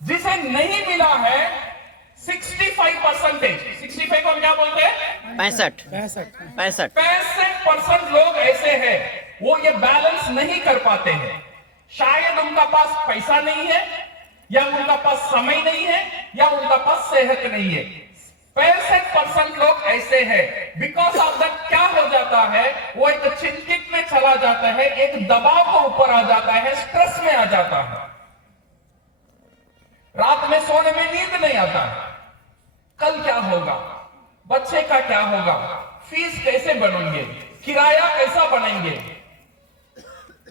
जिसे नहीं मिला है 65%, 65 को हम क्या बोलते हैं? 65% लोग ऐसे हैं, वो ये बैलेंस नहीं कर पाते हैं। शायद उनका पास पैसा नहीं है, या उनका पास समय नहीं है, या उनका पास सेहत नहीं है। 65% लोग ऐसे हैं। बिकॉज ऑफ दैट क्या हो जाता है, वो एक चिंतित में चला जाता है, एक दबाव को ऊपर आ जाता है, स्ट्रेस में आ जाता है, रात में सोने में नींद नहीं आता। कल क्या होगा, बच्चे का क्या होगा, फीस कैसे बनेंगे, किराया कैसा बनेंगे,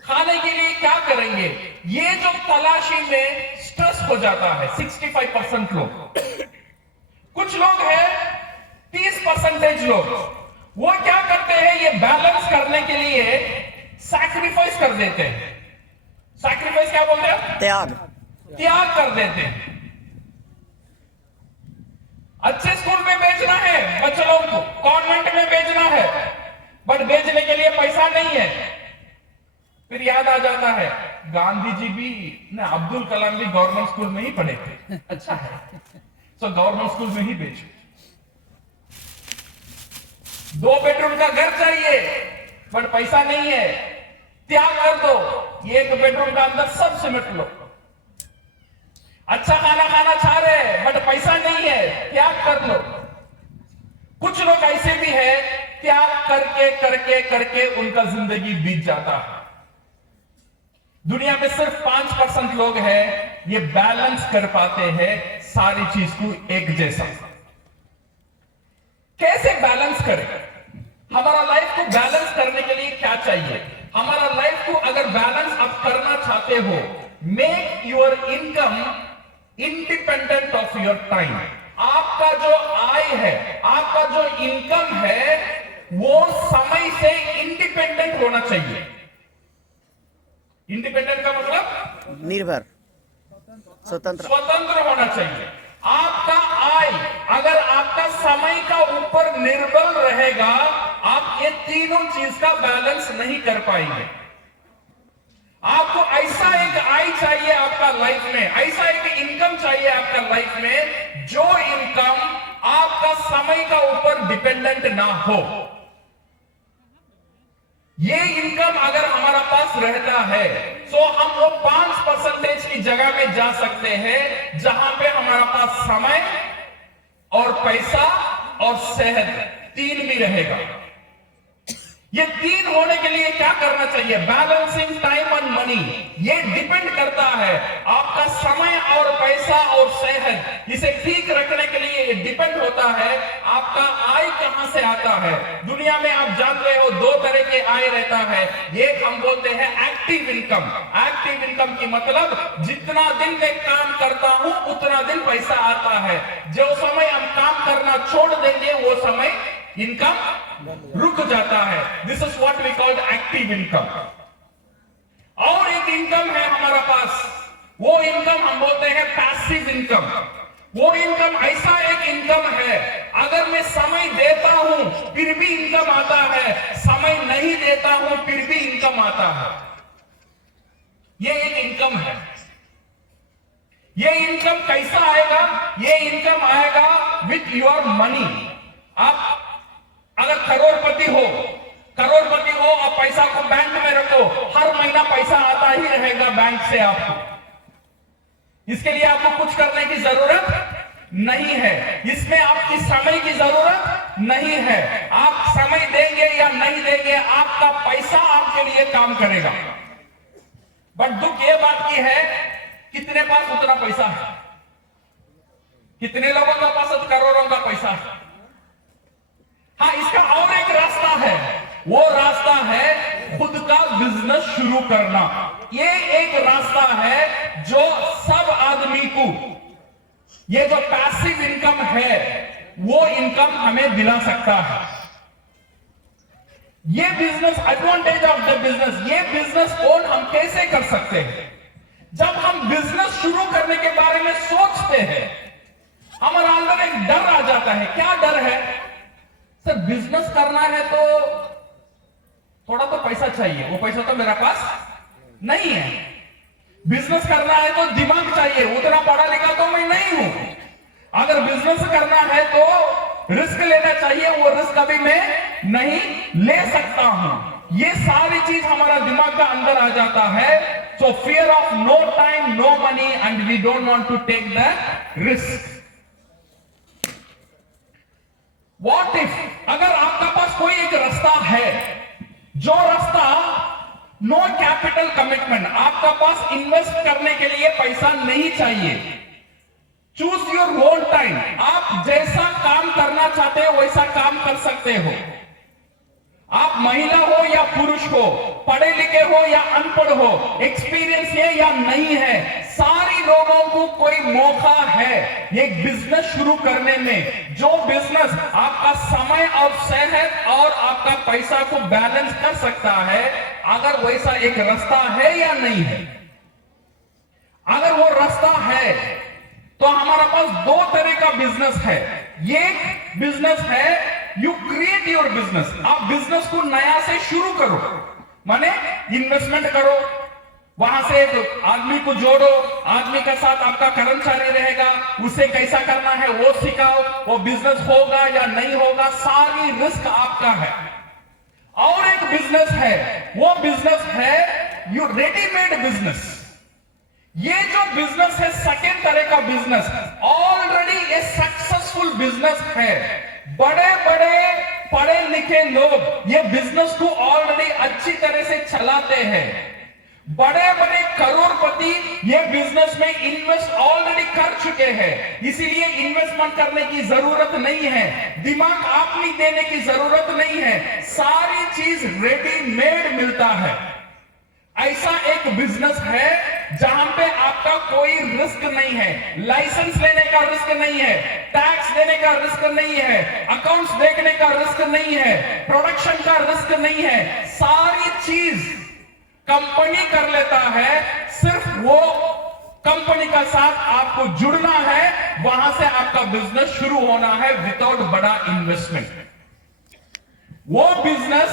खाने के लिए क्या करेंगे, ये जो तलाशी में स्ट्रेस हो जाता है 65% लोग। कुछ लोग हैं 30% लोग, वो क्या करते हैं, ये बैलेंस करने के लिए सैक्रिफाइस कर देते हैं। सैक्रिफाइस क्या बोलते हैं? त्याग कर देते हैं। अच्छे स्कूल में भेजना है बच्चों को, कॉन्वेंट में भेजना है, बट भेजने के लिए पैसा नहीं है। फिर याद आ जाता है, गांधी जी भी ना, अब्दुल कलाम भी गवर्नमेंट स्कूल में ही पढ़े थे। अच्छा है, तो गवर्नमेंट स्कूल में ही भेजो। 2 बेडरूम का घर चाहिए, बट पैसा नहीं है, त्याग कर दो, 1 बेडरूम का अंदर सब सिमट लो। अच्छा खाना खाना चाह रहे, बट पैसा नहीं है, त्याग कर लो। कुछ लोग ऐसे भी हैं, त्याग करके करके करके उनका जिंदगी बीत जाता है। दुनिया में सिर्फ 5% लोग हैं, ये बैलेंस कर पाते हैं सारी चीज को एक जैसा। कैसे बैलेंस करें? हमारा लाइफ को बैलेंस करने के लिए क्या चाहिए? हमारा लाइफ को अगर बैलेंस आप करना चाहते हो, make your income independent of your time. आपका जो आय है, आपका जो इनकम है, वो समय से इंडिपेंडेंट होना चाहिए। इंडिपेंडेंट का मतलब निर्भर, स्वतंत्र होना चाहिए। आपका आय अगर आपका समय का ऊपर निर्भर रहेगा, आप ये तीनों चीज का बैलेंस नहीं कर पाएंगे। आपको ऐसा एक आय चाहिए आपका लाइफ में, ऐसा एक इनकम चाहिए आपका लाइफ में, जो इनकम आपका समय का ऊपर डिपेंडेंट ना हो। ये इनकम अगर हमारा पास रहता है, तो हम वो 5% की जगह में जा सकते हैं, जहां पे हमारा पास समय और पैसा और सेहत 3 भी रहेगा। ये 3 होने के लिए क्या करना चाहिए? Balancing time and money. ये डिपेंड करता है आपका समय और पैसा और सेहत, इसे ठीक रखने के लिए ये डिपेंड होता है आपका आय कहां से आता है। दुनिया में आप जानते हो 2 तरह के आय रहता है। एक हम बोलते हैं एक्टिव इनकम। एक्टिव इनकम की मतलब जितना दिन में काम करता हूं उतना दिन पैसा आता है। जो समय हम काम करना छोड़ देंगे, वो समय इनकम रुक जाता है। This is what we called active income. और एक इनकम है हमारा पास, वो इनकम हम बोलते हैं पैसिव इनकम। वो इनकम ऐसा एक इनकम है, अगर मैं समय देता हूं फिर भी इनकम आता है, समय नहीं देता हूं फिर भी इनकम आता है। ये एक इनकम है। ये इनकम कैसा आएगा? ये इनकम आएगा विथ योर मनी। आप अगर करोड़पति हो, आप पैसा को बैंक में रखो, हर महीना पैसा आता ही रहेगा बैंक से आपको। इसके लिए आपको कुछ करने की जरूरत नहीं है, इसमें आपकी समय की जरूरत नहीं है। आप समय देंगे या नहीं देंगे, आपका पैसा आपके लिए काम करेगा। बट दुख ये बात की है, कितने पास उतना पैसा है? कितने लोगों के पास करोड़ों का पैसा है? हाँ, इसका और एक रास्ता है, वो रास्ता है खुद का बिजनेस शुरू करना। ये एक रास्ता है जो सब आदमी को, ये जो पैसिव इनकम है, वो इनकम हमें दिला सकता है। ये business, advantage of the business, ये बिजनेस ओन हम कैसे कर सकते हैं? जब हम बिजनेस शुरू करने के बारे में सोचते हैं, हमारे अंदर एक डर आ जाता है। क्या डर है? सर, बिजनेस करना है तो थोड़ा तो पैसा चाहिए, वो पैसा तो मेरा पास नहीं है। बिजनेस करना है तो दिमाग चाहिए, उतना पढ़ा लिखा तो मैं नहीं हूं। अगर बिजनेस करना है तो रिस्क लेना चाहिए, वो रिस्क अभी मैं नहीं ले सकता हूं। ये सारी चीज हमारा दिमाग का अंदर आ जाता है। So fear of no time, no money and we don't want to take the risk. What if, अगर आपका पास कोई एक रास्ता है, जो रास्ता नो कैपिटल कमिटमेंट, आपका पास इन्वेस्ट करने के लिए पैसा नहीं चाहिए, चूज योर ओन टाइम, आप जैसा काम करना चाहते हो वैसा काम कर सकते हो। आप महिला हो या पुरुष हो, पढ़े लिखे हो या अनपढ़ हो, एक्सपीरियंस है या नहीं है, सारी लोगों को कोई मौका है एक बिजनेस शुरू करने में, जो बिजनेस आपका समय और सेहत और आपका पैसा को बैलेंस कर सकता है। अगर वैसा एक रास्ता है या नहीं है, अगर वो रास्ता है तो हमारा पास दो तरह का बिजनेस है। एक बिजनेस है यू क्रिएट योर बिजनेस, आप बिजनेस को नया से शुरू करो, माने इन्वेस्टमेंट करो, वहां से एक आदमी को जोड़ो, आदमी के साथ आपका कर्मचारी रहेगा, उसे कैसा करना है वो सिखाओ, वो बिजनेस होगा या नहीं होगा, सारी रिस्क आपका है। और एक बिजनेस है, वो बिजनेस है यू रेडीमेड बिजनेस। ये जो बिजनेस है सेकेंड तरह का बिजनेस, ऑलरेडी ये सक्सेसफुल बिजनेस है। बड़े बड़े पढ़े लिखे लोग ये बिजनेस को ऑलरेडी अच्छी तरह से चलाते हैं। बड़े बड़े करोड़पति ये बिजनेस में इन्वेस्ट ऑलरेडी कर चुके हैं, इसीलिए इन्वेस्टमेंट करने की जरूरत नहीं है, दिमाग आपनी देने की जरूरत नहीं है, सारी चीज रेडीमेड मिलता है। ऐसा एक बिजनेस है जहां पे आपका कोई रिस्क नहीं है, लाइसेंस लेने का रिस्क नहीं है, टैक्स देने का रिस्क नहीं है, अकाउंट्स देखने का रिस्क नहीं है, प्रोडक्शन का रिस्क नहीं है, सारी चीज कंपनी कर लेता है। सिर्फ वो कंपनी का साथ आपको जुड़ना है, वहां से आपका बिजनेस शुरू होना है विदाउट बड़ा इन्वेस्टमेंट। वो बिजनेस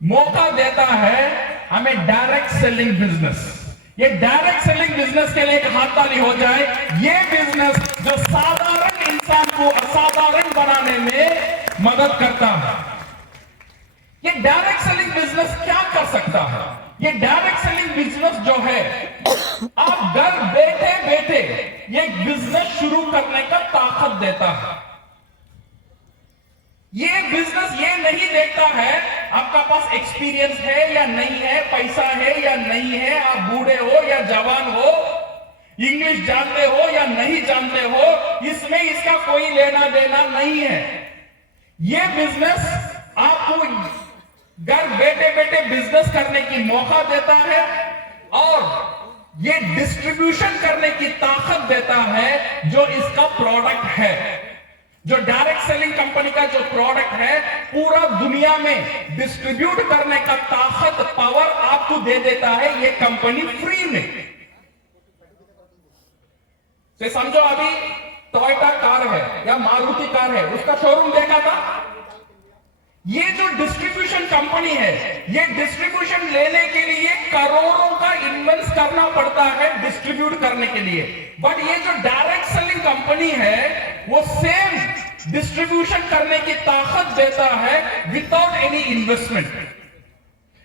मौका देता है हमें डायरेक्ट सेलिंग बिजनेस। ये डायरेक्ट सेलिंग बिजनेस के लिए एक हाथ ताली हो जाए। ये बिजनेस जो साधारण इंसान को असाधारण बनाने में मदद करता है। ये डायरेक्ट सेलिंग बिजनेस क्या कर सकता है? ये डायरेक्ट सेलिंग बिजनेस जो है, आप घर बैठे बैठे ये बिजनेस शुरू करने का ताकत देता है। ये बिजनेस ये नहीं देखता है आपका पास एक्सपीरियंस है या नहीं है, पैसा है या नहीं है, आप बूढ़े हो या जवान हो, इंग्लिश जानते हो या नहीं जानते हो, इसमें इसका कोई लेना देना नहीं है। ये बिजनेस आपको घर बैठे बैठे बिजनेस करने की मौका देता है और ये डिस्ट्रीब्यूशन करने की ताकत देता है जो इसका प्रोडक्ट है। जो डायरेक्ट सेलिंग कंपनी का जो प्रोडक्ट है, पूरा दुनिया में डिस्ट्रीब्यूट करने का ताकत, पावर आपको दे देता है ये कंपनी फ्री में। से समझो अभी टोयोटा कार है या मारुति कार है, उसका शोरूम देखा था। ये जो डिस्ट्रीब्यूशन कंपनी है, ये डिस्ट्रीब्यूशन लेने के लिए करोड़ों का इन्वेस्ट करना पड़ता है डिस्ट्रीब्यूट करने के लिए। बट ये जो डायरेक्ट सेलिंग कंपनी है, वो सेम डिस्ट्रीब्यूशन करने की ताकत देता है विदाउट एनी इन्वेस्टमेंट।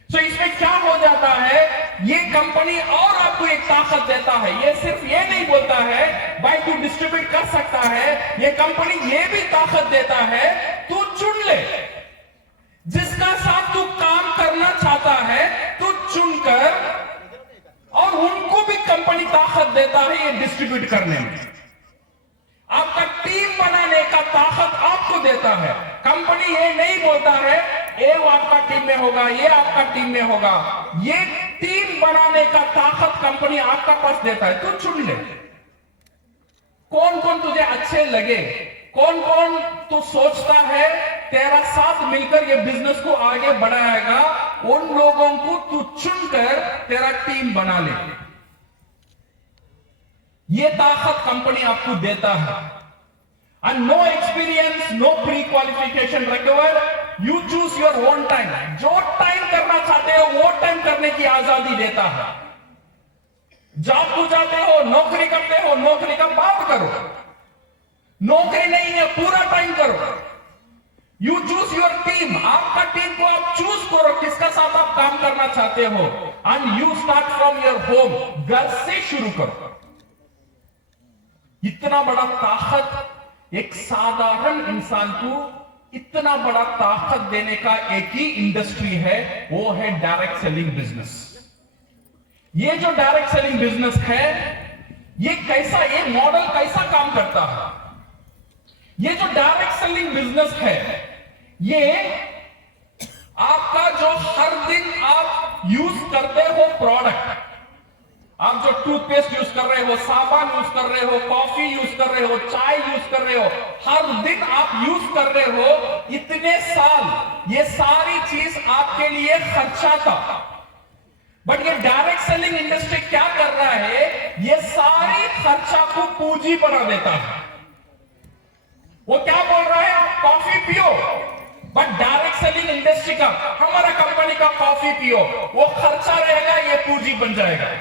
तो इसमें क्या हो जाता है, ये कंपनी और आपको एक ताकत देता है। ये सिर्फ ये नहीं बोलता है भाई तू डिस्ट्रीब्यूट कर सकता है, ये कंपनी ये भी ताकत देता है तू चुन ले, जिसका साथ तू काम करना चाहता है तू चुनकर, और उनको भी कंपनी ताकत देता है ये डिस्ट्रीब्यूट करने में। आपका टीम बनाने का ताकत आपको देता है। कंपनी ये नहीं बोलता है ये वो आपका टीम में होगा, ये आपका टीम में होगा, ये टीम बनाने का ताकत कंपनी आपका पास देता है। तू चुन ले कौन कौन तुझे अच्छे लगे, कौन कौन तू सोचता है तेरा साथ मिलकर ये बिजनेस को आगे बढ़ाएगा, उन लोगों को तू चुनकर तेरा टीम बना ले। ये ताकत कंपनी आपको देता है। And no experience, no pre qualification required, you choose your own time. जो टाइम करना चाहते हो वो टाइम करने की आजादी देता है। जॉब को जाते हो, नौकरी करते हो, नौकरी का बात करो, नौकरी नहीं है पूरा टाइम करो। यू चूज योर टीम, आपका टीम को आप चूज करो किसका साथ आप काम करना चाहते हो, and you start from your home, घर से शुरू करो। इतना बड़ा ताकत एक साधारण इंसान को इतना बड़ा ताकत देने का एक ही इंडस्ट्री है, वो है डायरेक्ट सेलिंग बिजनेस। ये जो डायरेक्ट सेलिंग बिजनेस है, ये कैसा, ये मॉडल कैसा काम करता है? ये जो डायरेक्ट सेलिंग बिजनेस है, ये आपका जो हर दिन आप यूज करते हो प्रोडक्ट, आप जो टूथपेस्ट यूज कर रहे हो, साबुन यूज कर रहे हो, कॉफी यूज कर रहे हो, चाय यूज कर रहे हो, हर दिन आप यूज कर रहे हो, इतने साल ये सारी चीज आपके लिए खर्चा था। बट ये डायरेक्ट सेलिंग इंडस्ट्री क्या कर रहा है, ये सारी खर्चा को पूंजी बना देता है। वो क्या बोल रहा है, आप कॉफी पियो, बट डायरेक्ट सेलिंग इंडस्ट्री का, हमारा कंपनी का कॉफी पियो, वो खर्चा रहेगा, ये पूंजी बन जाएगा।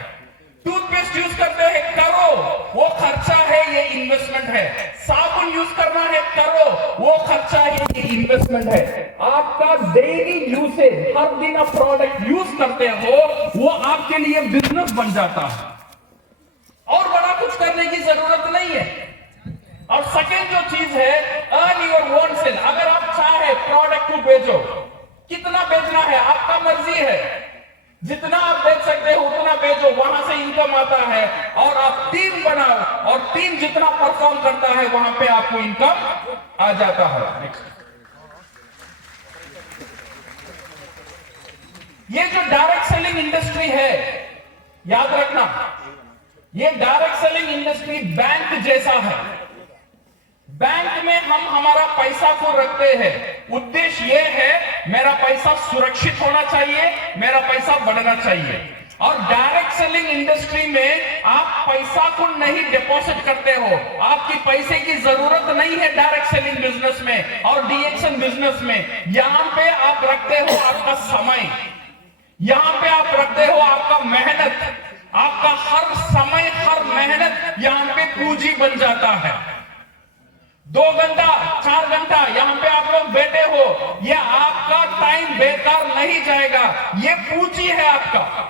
टूथपेस्ट यूज करते हैं, करो, वो खर्चा है, ये इन्वेस्टमेंट है। साबुन यूज करना है, करो, वो खर्चा है, ये इन्वेस्टमेंट है। आपका डेली यूसेज, हर दिन आप प्रोडक्ट यूज करते हो, वो आपके लिए बिजनेस बन जाता है, और बड़ा कुछ करने की जरूरत नहीं है। और सेकेंड जो चीज है, अर्न योर ओन सेल। अगर आप चाहे प्रोडक्ट को बेचो, कितना बेचना है आपका मर्जी है, जितना आप बेच सकते हो उतना बेचो, वहां से इनकम आता है। और आप टीम बनाओ, और टीम जितना परफॉर्म करता है वहां पे आपको इनकम आ जाता है। ये जो डायरेक्ट सेलिंग इंडस्ट्री है, याद रखना, ये डायरेक्ट सेलिंग इंडस्ट्री बैंक जैसा है। बैंक में हम हमारा पैसा को रखते हैं, उद्देश्य यह है मेरा पैसा सुरक्षित होना चाहिए, मेरा पैसा बढ़ना चाहिए। और डायरेक्ट सेलिंग इंडस्ट्री में आप पैसा को नहीं डिपॉजिट करते हो, आपकी पैसे की जरूरत नहीं है डायरेक्ट सेलिंग बिजनेस में और डीएक्शन बिजनेस में। यहां पे आप रखते हो आपका समय, यहां पे आप रखते हो आपका मेहनत, आपका हर समय हर मेहनत यहां पे पूंजी बन जाता है। 2 घंटा 4 घंटा यहां पे आप लोग बैठे हो, ये आपका टाइम बेकार नहीं जाएगा, ये पूंजी है आपका।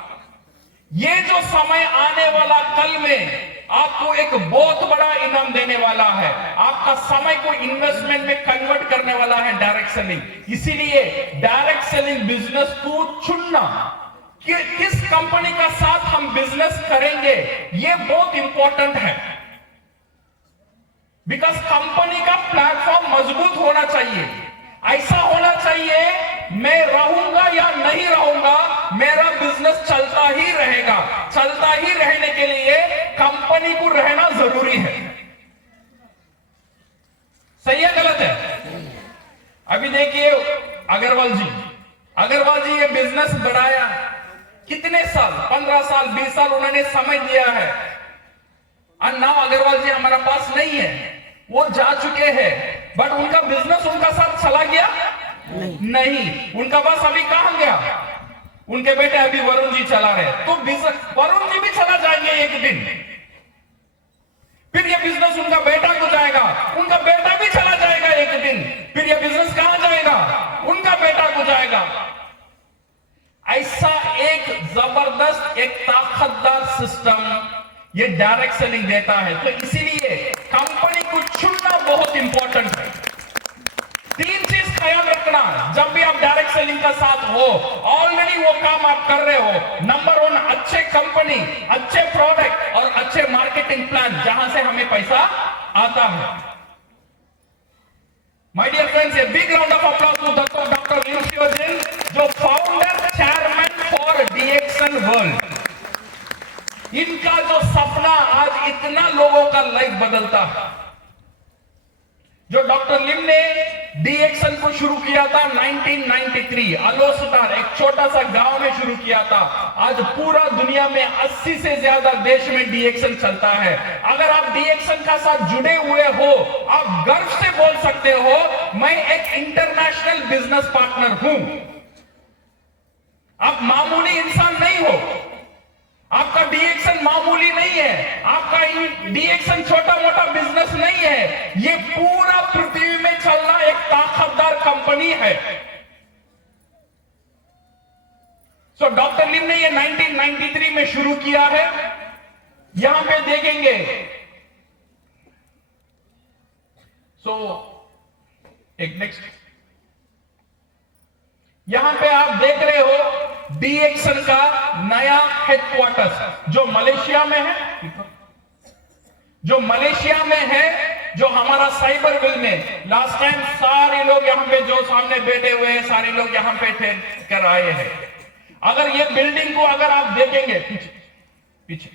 ये जो समय आने वाला कल में आपको एक बहुत बड़ा इनाम देने वाला है, आपका समय को इन्वेस्टमेंट में कन्वर्ट करने वाला है डायरेक्ट सेलिंग। इसीलिए डायरेक्ट सेलिंग बिजनेस को चुनना कि किस कंपनी का साथ हम बिजनेस करेंगे, ये बहुत इंपॉर्टेंट है। बिकॉज कंपनी का प्लेटफॉर्म मजबूत होना चाहिए, ऐसा होना चाहिए मैं रहूंगा या नहीं रहूंगा, मेरा बिजनेस चलता ही रहेगा। चलता ही रहने के लिए कंपनी को रहना जरूरी है। सही है गलत है? अभी देखिए अग्रवाल जी ये बिजनेस बढ़ाया, कितने साल, 15 साल 20 साल उन्होंने समय दिया है। और नाउ अग्रवाल जी हमारा पास नहीं है, वो जा चुके हैं, बट उनका बिजनेस उनका साथ चला गया नहीं। उनका बस अभी कहां गया, उनके बेटे अभी वरुण जी चला रहे, तो वरुण जी भी चला जाएंगे एक दिन, फिर ये बिजनेस उनका बेटा को जाएगा, उनका बेटा भी चला जाएगा एक दिन, फिर ये बिजनेस कहां जाएगा, उनका बेटा को जाएगा। ऐसा एक जबरदस्त एक ताकतदार सिस्टम ये डायरेक्ट सेलिंग देता है। तो इसीलिए कंपनी को चुनना बहुत इंपॉर्टेंट है। 3 चीज ख्याल रखना जब भी आप डायरेक्ट सेलिंग का साथ हो, ऑलरेडी वो काम आप कर रहे हो। नंबर 1, अच्छे कंपनी, अच्छे प्रोडक्ट और अच्छे मार्केटिंग प्लान, जहां से हमें पैसा आता है। My dear friends, a big round of applause to doctor Lim Siew Jin, जो founder chairman for DXN world. इनका जो सपना आज इतना लोगों का लाइफ बदलता है। जो डॉक्टर लिम ने डीएक्शन को शुरू किया था 1993, अलोसुटार एक छोटा सा गांव में शुरू किया था। आज पूरा दुनिया में 80 से ज्यादा देश में डीएक्शन चलता है। अगर आप डीएक्शन का साथ जुड़े हुए हो, आप गर्व से बोल सकते हो मैं एक इंटरनेशनल बिजनेस पार्टनर हूं। आप मामूली इंसान नहीं हो, आपका डीएक्सन मामूली नहीं है, आपका डीएक्सन छोटा मोटा बिजनेस नहीं है, ये पूरा पृथ्वी में चलना एक ताकतदार कंपनी है। सो डॉक्टर लिम ने ये 1993 में शुरू किया है। यहां पे देखेंगे, सो एक नेक्स्ट, यहां पे आप देख रहे हो डीएक्सन का नया हेडक्वार्टर्स जो मलेशिया में है, जो मलेशिया में है, जो हमारा साइबरविल में। लास्ट टाइम सारे लोग यहां पे जो सामने बैठे हुए हैं, सारे लोग यहां पे ठहर कर आए हैं। अगर ये बिल्डिंग को अगर आप देखेंगे, पीछे पीछे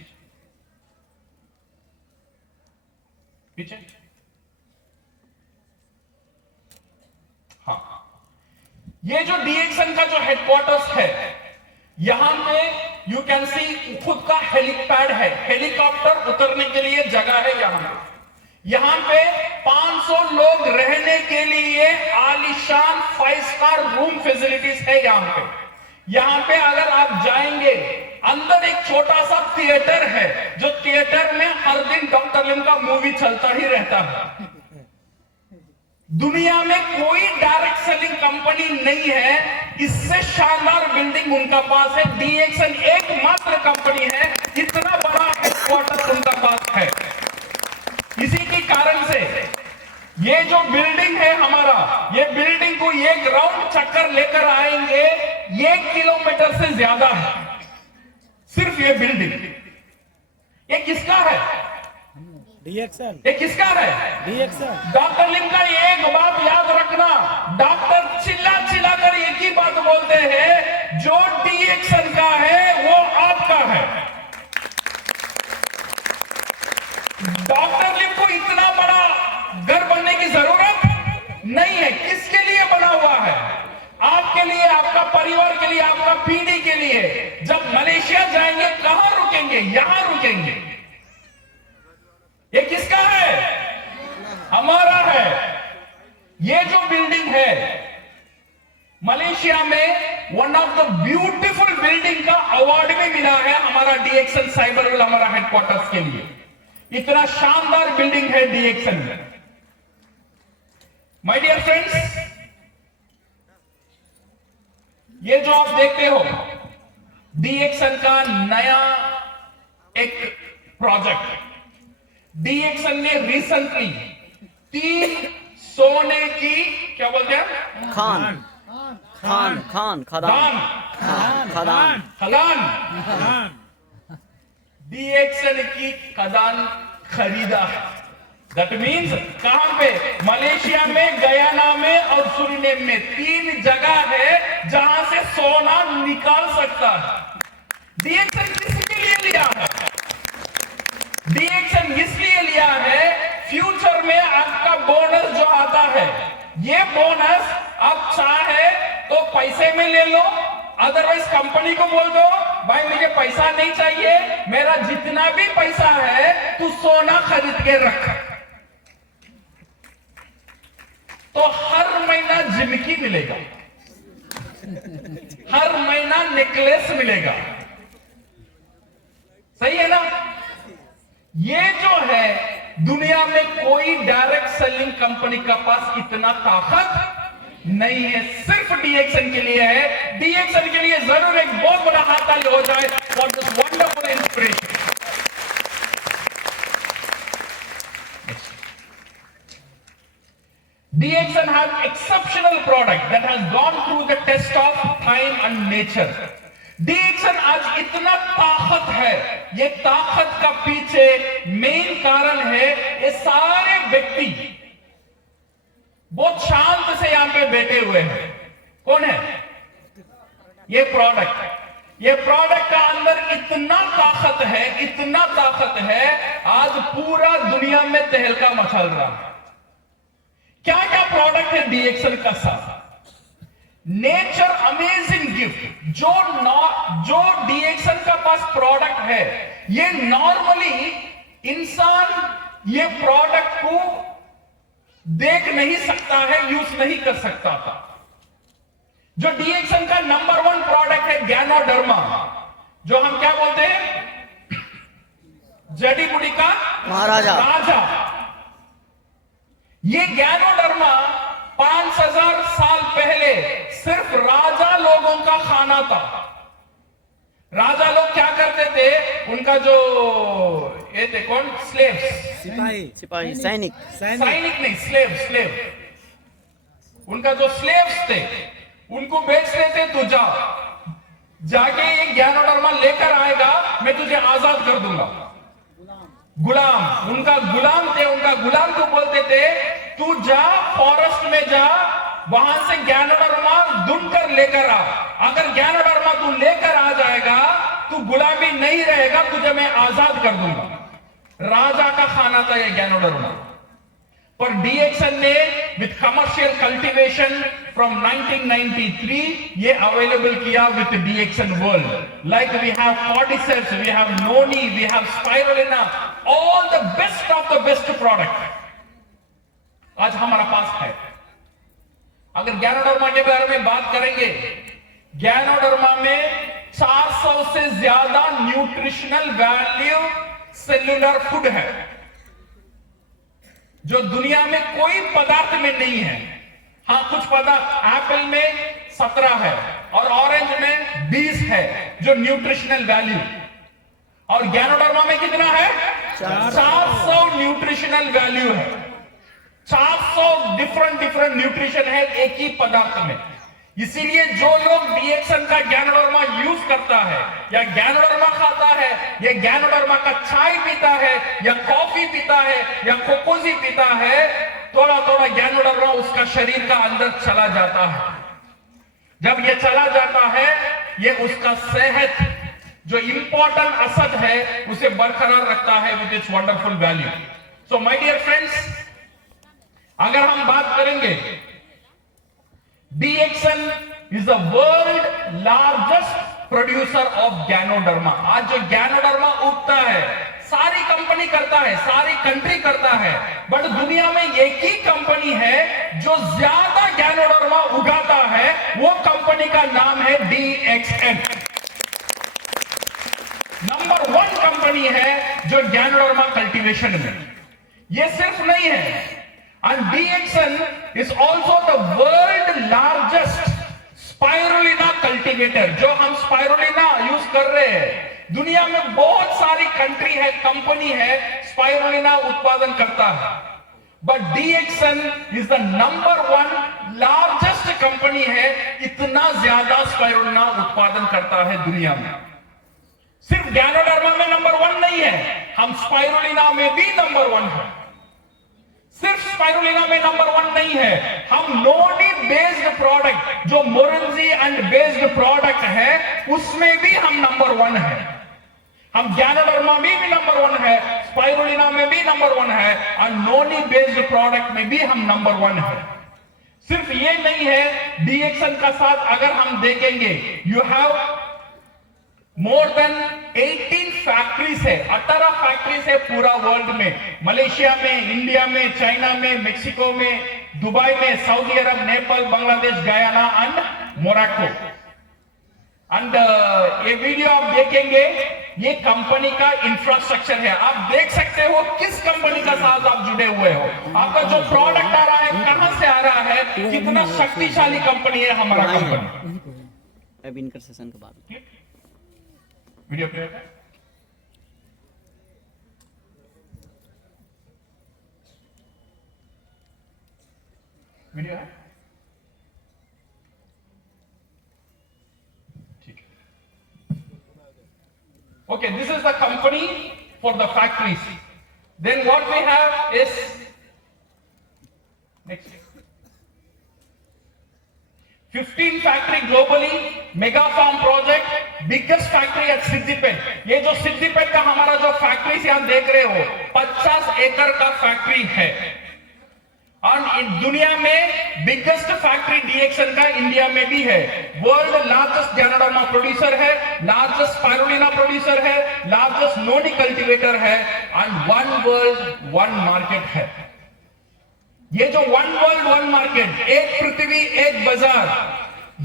पीछे, हाँ, ये जो डीएक्सन का जो हेडक्वार्टर्स है, यहां पे यू कैन सी खुद का हेलीपैड है, हेलीकॉप्टर उतरने के लिए जगह है यहां पे 500 लोग रहने के लिए आलीशान 5 स्टार रूम फैसिलिटीज है यहां पे अगर आप जाएंगे, अंदर एक छोटा सा थिएटर है, जो थिएटर में हर दिन डॉक्टर लिम का मूवी चलता ही रहता है। दुनिया में कोई डायरेक्ट सेलिंग कंपनी नहीं है, इससे शानदार बिल्डिंग उनका पास है। डीएक्सन एकमात्र कंपनी है, इतना बड़ा हेडक्वार्टर उनका पास है। इसी के कारण से ये जो बिल्डिंग है हमारा, ये बिल्डिंग को एक राउंड चक्कर लेकर आएंगे, 1 किलोमीटर से ज्यादा है सिर्फ ये बिल्डिंग। ये किसका है? डीएक्सन। ये किसका है? डीएक्सन। डॉक्टर लिम का एक बात याद रखना, डॉक्टर चिल्ला चिल्ला कर एक ही बात बोलते हैं, जो डीएक्सन का है वो आपका है। डॉक्टर लिम को इतना बड़ा घर बनने की जरूरत नहीं है। किसके लिए बना हुआ है? आपके लिए, आपका परिवार के लिए, आपका पीढ़ी के लिए। जब मलेशिया जाएंगे कहां रुकेंगे? यहां रुकेंगे। ये किसका है? हमारा है। ये जो बिल्डिंग है मलेशिया में one of the beautiful building का अवार्ड भी मिला है हमारा डीएक्सन साइबरविल, हमारा हेडक्वार्टर्स के लिए। इतना शानदार बिल्डिंग है डीएक्सन में। माय डियर फ्रेंड्स, ये जो आप देखते हो डीएक्सन का नया एक प्रोजेक्ट, डीएक्सन ने रिसेंटली 3 सोने की, क्या बोलते हैं, खान खदान डीएक्सन की खदान खरीदा है। दैट मीन्स कहां पे? मलेशिया में, गयाना में और सुरीनेम में 3 जगह है जहां से सोना निकाल सकता है। डीएक्सन किसके लिए लिया है? डीएक्सन इसलिए लिया है, फ्यूचर में आपका बोनस जो आता है, ये बोनस आप चाहे तो पैसे में ले लो, अदरवाइज कंपनी को बोल दो भाई मुझे पैसा नहीं चाहिए, मेरा जितना भी पैसा है तू सोना खरीद के रख। तो हर महीना जिमकी मिलेगा, हर महीना नेकलेस मिलेगा। सही है ना? ये जो है दुनिया में कोई डायरेक्ट सेलिंग कंपनी का पास इतना ताकत नहीं है, सिर्फ डीएक्सन के लिए है। डीएक्सन के लिए जरूर एक बहुत बड़ा हाथ ताली हो जाए for this wonderful inspiration. DXN has exceptional product that has gone through the test of time and nature. DXN आज इतना ताकत है, ये ताकत का पीछे मेन कारण है ये सारे व्यक्ति बहुत शांत से यहां पे बैठे हुए हैं। कौन है? ये प्रोडक्ट। ये प्रोडक्ट का अंदर इतना ताकत है, इतना ताकत है, आज पूरा दुनिया में तहलका मचल रहा है। क्या क्या प्रोडक्ट है डीएक्सन का साथ? नेचर अमेजिंग गिफ्ट, जो डीएक्सन का पास प्रोडक्ट है, ये नॉर्मली इंसान ये प्रोडक्ट को देख नहीं सकता है, यूज नहीं कर सकता था। जो डीएक्सन का नंबर 1 प्रोडक्ट है गैनोडर्मा, जो हम क्या बोलते हैं, जड़ी बूटी का महाराजा। राजा। ये गैनोडर्मा 5000 साल पहले सिर्फ राजा लोगों का खाना था। राजा लोग क्या करते थे, उनका जो ये थे कौन, स्लेव्स, सिपाही, सैनिक। सैनिक नहीं, स्लेव, उनका जो स्लेव्स थे उनको बेचते थे, तू जाके एक गैनोडर्मा लेकर आएगा, मैं तुझे आजाद कर दूंगा। गुलाम, उनका गुलाम थे, उनका गुलाम को बोलते थे तू जा फॉरेस्ट में जा, वहां से गैनोडर्मा ढूंढ कर लेकर आ। अगर गैनोडर्मा तू लेकर आ जाएगा, तू गुलामी नहीं रहेगा, तुझे मैं आजाद कर दूंगा। राजा का खाना था ये गैनोडर्मा। पर डीएक्सन ने विथ कमर्शियल कल्टीवेशन फ्रॉम 1993 ये अवेलेबल किया with DXN world. Like we have cordyceps, we have noni, we have spirulina, all the best of the best product आज हमारा पास है। अगर गैनोडर्मा के बारे में बात करेंगे, गैनोडर्मा में 400 से ज्यादा न्यूट्रिशनल वैल्यू सेल्यूलर फूड है जो दुनिया में कोई पदार्थ में नहीं है। हाँ, कुछ पदार्थ एप्पल में 17 है और ऑरेंज में 20 है जो न्यूट्रिशनल वैल्यू, और गैनोडर्मा में कितना है, 400 न्यूट्रिशनल वैल्यू है। 400 डिफरेंट न्यूट्रिशन है एक ही पदार्थ में। इसीलिए जो लोग डीएक्सन का गैनोडर्मा यूज करता है या गैनोडर्मा खाता है या गैनोडर्मा का चाय पीता है या कॉफी पीता है या कोकोजी पीता है, थोड़ा गैनोडर्मा उसका शरीर का अंदर चला जाता है। जब ये चला जाता है, ये उसका सेहत जो इंपॉर्टेंट असद है उसे बरकरार रखता है with its wonderful value. So my dear friends, अगर हम बात करेंगे, DXN is the world largest producer of ganoderma. आज जो गैनोडर्मा उगता है, सारी कंपनी करता है, सारी कंट्री करता है, बट दुनिया में एक ही कंपनी है जो ज्यादा गैनोडर्मा उगाता है, वो कंपनी का नाम है डीएक्सएन। नंबर 1 कंपनी है जो गैनोडर्मा कल्टीवेशन में। ये सिर्फ नहीं है, and DXN is also the world largest spirulina cultivator। जो हम स्पाइरुलिना यूज कर रहे हैं, दुनिया में बहुत सारी कंट्री है, कंपनी है, स्पाइरुलिना उत्पादन करता है, but DXN is the number 1 largest company है, इतना ज्यादा स्पाइरुलिना उत्पादन करता है दुनिया में। सिर्फ गैनोडर्मा में नंबर 1 नहीं है, हम स्पाइरुलिना में भी नंबर 1 है। सिर्फ स्पाइरुलिना में नंबर 1 नहीं है, हम नोनी बेस्ड प्रोडक्ट जो मोरेंजी एंड बेस्ड प्रोडक्ट है उसमें भी हम नंबर 1 है। हम गैनोडर्मा में भी नंबर 1 है, स्पाइरुलिना में भी नंबर 1 है, और नोनी बेस्ड प्रोडक्ट में भी हम नंबर 1 है। सिर्फ ये नहीं है, डीएक्सन का साथ अगर हम देखेंगे, you have more than 18 factories है, 18 फैक्ट्रीज है पूरा वर्ल्ड में। मलेशिया में, इंडिया में, चाइना में, मेक्सिको में, दुबई में, Saudi Arab, Nepal, Bangladesh, Guyana and Morocco. And ये वीडियो आप देखेंगे, ये कंपनी का इंफ्रास्ट्रक्चर है। आप देख सकते हो किस कंपनी का साथ आप जुड़े हुए हो, आपका जो प्रोडक्ट आ रहा है कहां से आ रहा है, कितना शक्तिशाली कंपनी है हमारा कंपनी। अब इनकर सेशन के बाद वीडियो प्ले है, वीडियो है, ठीक है। Okay, this is the company for the factories. Then what we have is next 15 factory globally, mega farm project, biggest factory at Siddipet. ये जो सिद्दीपेट का हमारा जो फैक्ट्री से आप देख रहे हो, 50 एकड़ का फैक्ट्री है, और दुनिया में बिगेस्ट फैक्ट्री डीएक्सन का इंडिया में भी है। वर्ल्ड लार्जेस्ट गैनोडर्मा प्रोड्यूसर है, लार्जेस्ट स्पाइरुलिना प्रोड्यूसर है, लार्जेस्ट नोनी कल्टीवेटर है, एंड 1 वर्ल्ड 1 मार्केट है। ये जो 1 वर्ल्ड 1 मार्केट, एक पृथ्वी एक बाजार,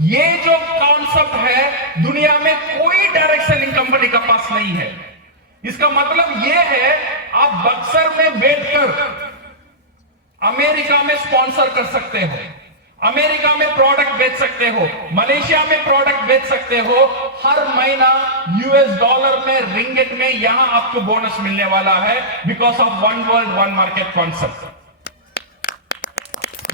ये जो कॉन्सेप्ट है दुनिया में कोई डायरेक्ट सेलिंग कंपनी का पास नहीं है। इसका मतलब यह है आप बक्सर में बैठकर अमेरिका में स्पॉन्सर कर सकते हो, अमेरिका में प्रोडक्ट बेच सकते हो, मलेशिया में प्रोडक्ट बेच सकते हो। हर महीना यूएस डॉलर में, रिंगिट में यहां आपको बोनस मिलने वाला है because of one world one market concept.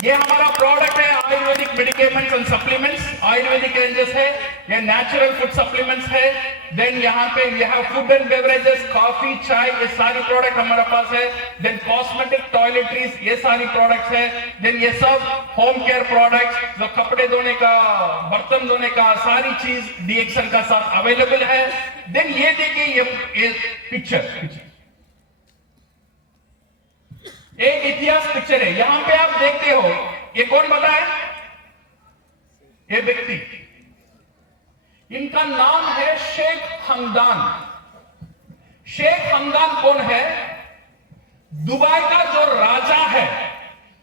ये हमारा प्रोडक्ट है Ayurvedic medicaments and supplements, Ayurvedic ranges है, ये नेचुरल फूड सप्लीमेंट्स है। देन यहाँ पे यह फूड एंड बेवरेजेस, कॉफी, चाय, ये सारी प्रोडक्ट हमारे पास है। देन कॉस्मेटिक, टॉयलेटरीज, ये सारी प्रोडक्ट्स है। देन ये सब होम केयर प्रोडक्ट्स, जो कपड़े धोने का, बर्तन धोने का, सारी चीज डीएक्सन का साथ अवेलेबल है। देन ये देखिए ये पिक्चर एक इतिहास पिक्चर है। यहां पे आप देखते हो ये कौन बता है? ये व्यक्ति, इनका नाम है शेख हमदान। शेख हमदान कौन है? दुबई का जो राजा है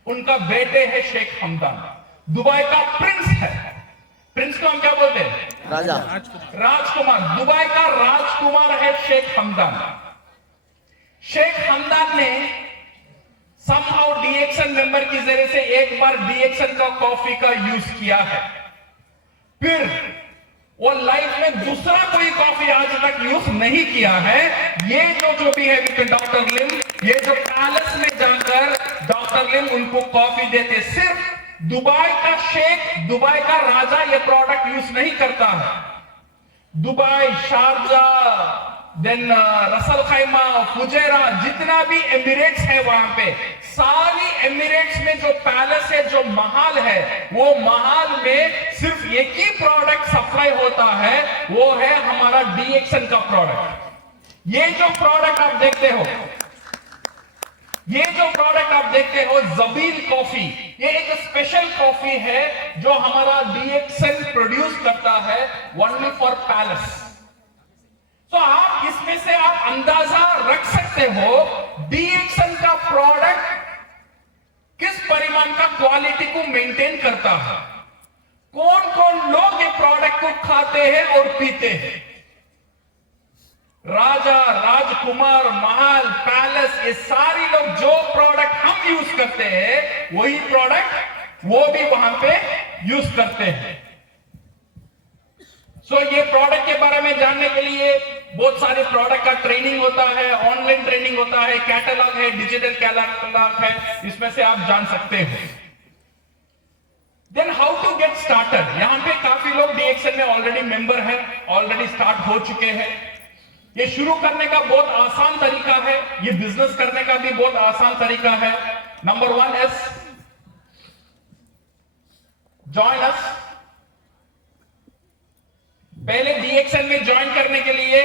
उनका बेटे है शेख हमदान। दुबई का प्रिंस है। प्रिंस को हम क्या बोलते हैं? राजा, राजकुमार। दुबई का राजकुमार है शेख हमदान। शेख हमदान ने समहाउ डीएक्सन मेंबर की जरिए से एक बार डीएक्सन का कॉफी का यूज किया है, फिर वो लाइफ में दूसरा कोई कॉफी आज तक यूज नहीं किया है। ये जो भी है डॉक्टर लिम, ये जो पैलेस में जाकर डॉक्टर लिम उनको कॉफी देते, सिर्फ दुबई का शेख, दुबई का राजा ये प्रोडक्ट यूज नहीं करता है। दुबई, शारजा, देन रसल खैमा, फुजेरा, जितना भी एमिरेट्स है वहां पे, सारी एमिरेट्स में जो पैलेस है, जो महल है, वो महल में सिर्फ एक ही प्रोडक्ट सप्लाई होता है, वो है हमारा डीएक्सन का प्रोडक्ट। ये जो प्रोडक्ट आप देखते हो, जबीन कॉफी, ये एक स्पेशल कॉफी है जो हमारा डीएक्सन प्रोड्यूस करता है ओनली फॉर पैलेस। तो आप इसमें से आप अंदाजा रख सकते हो डीएक्सन का प्रोडक्ट किस परिमाण का क्वालिटी को मेंटेन करता है। कौन कौन लोग ये प्रोडक्ट को खाते हैं और पीते हैं? राजा, राजकुमार, महल, पैलेस, ये सारी लोग जो प्रोडक्ट हम यूज करते हैं वही प्रोडक्ट वो भी वहां पे यूज करते हैं। सो ये प्रोडक्ट के बारे में जानने के लिए बहुत सारे प्रोडक्ट का ट्रेनिंग होता है, ऑनलाइन ट्रेनिंग होता है, कैटलॉग है, डिजिटल कैटलॉग है, इसमें से आप जान सकते हो। Then how to get started, यहां पे काफी लोग डीएक्सन में ऑलरेडी मेंबर हैं, ऑलरेडी स्टार्ट हो चुके हैं। ये शुरू करने का बहुत आसान तरीका है, ये बिजनेस करने का भी बहुत आसान तरीका है। Number 1 is join us। पहले डीएक्सन में ज्वाइन करने के लिए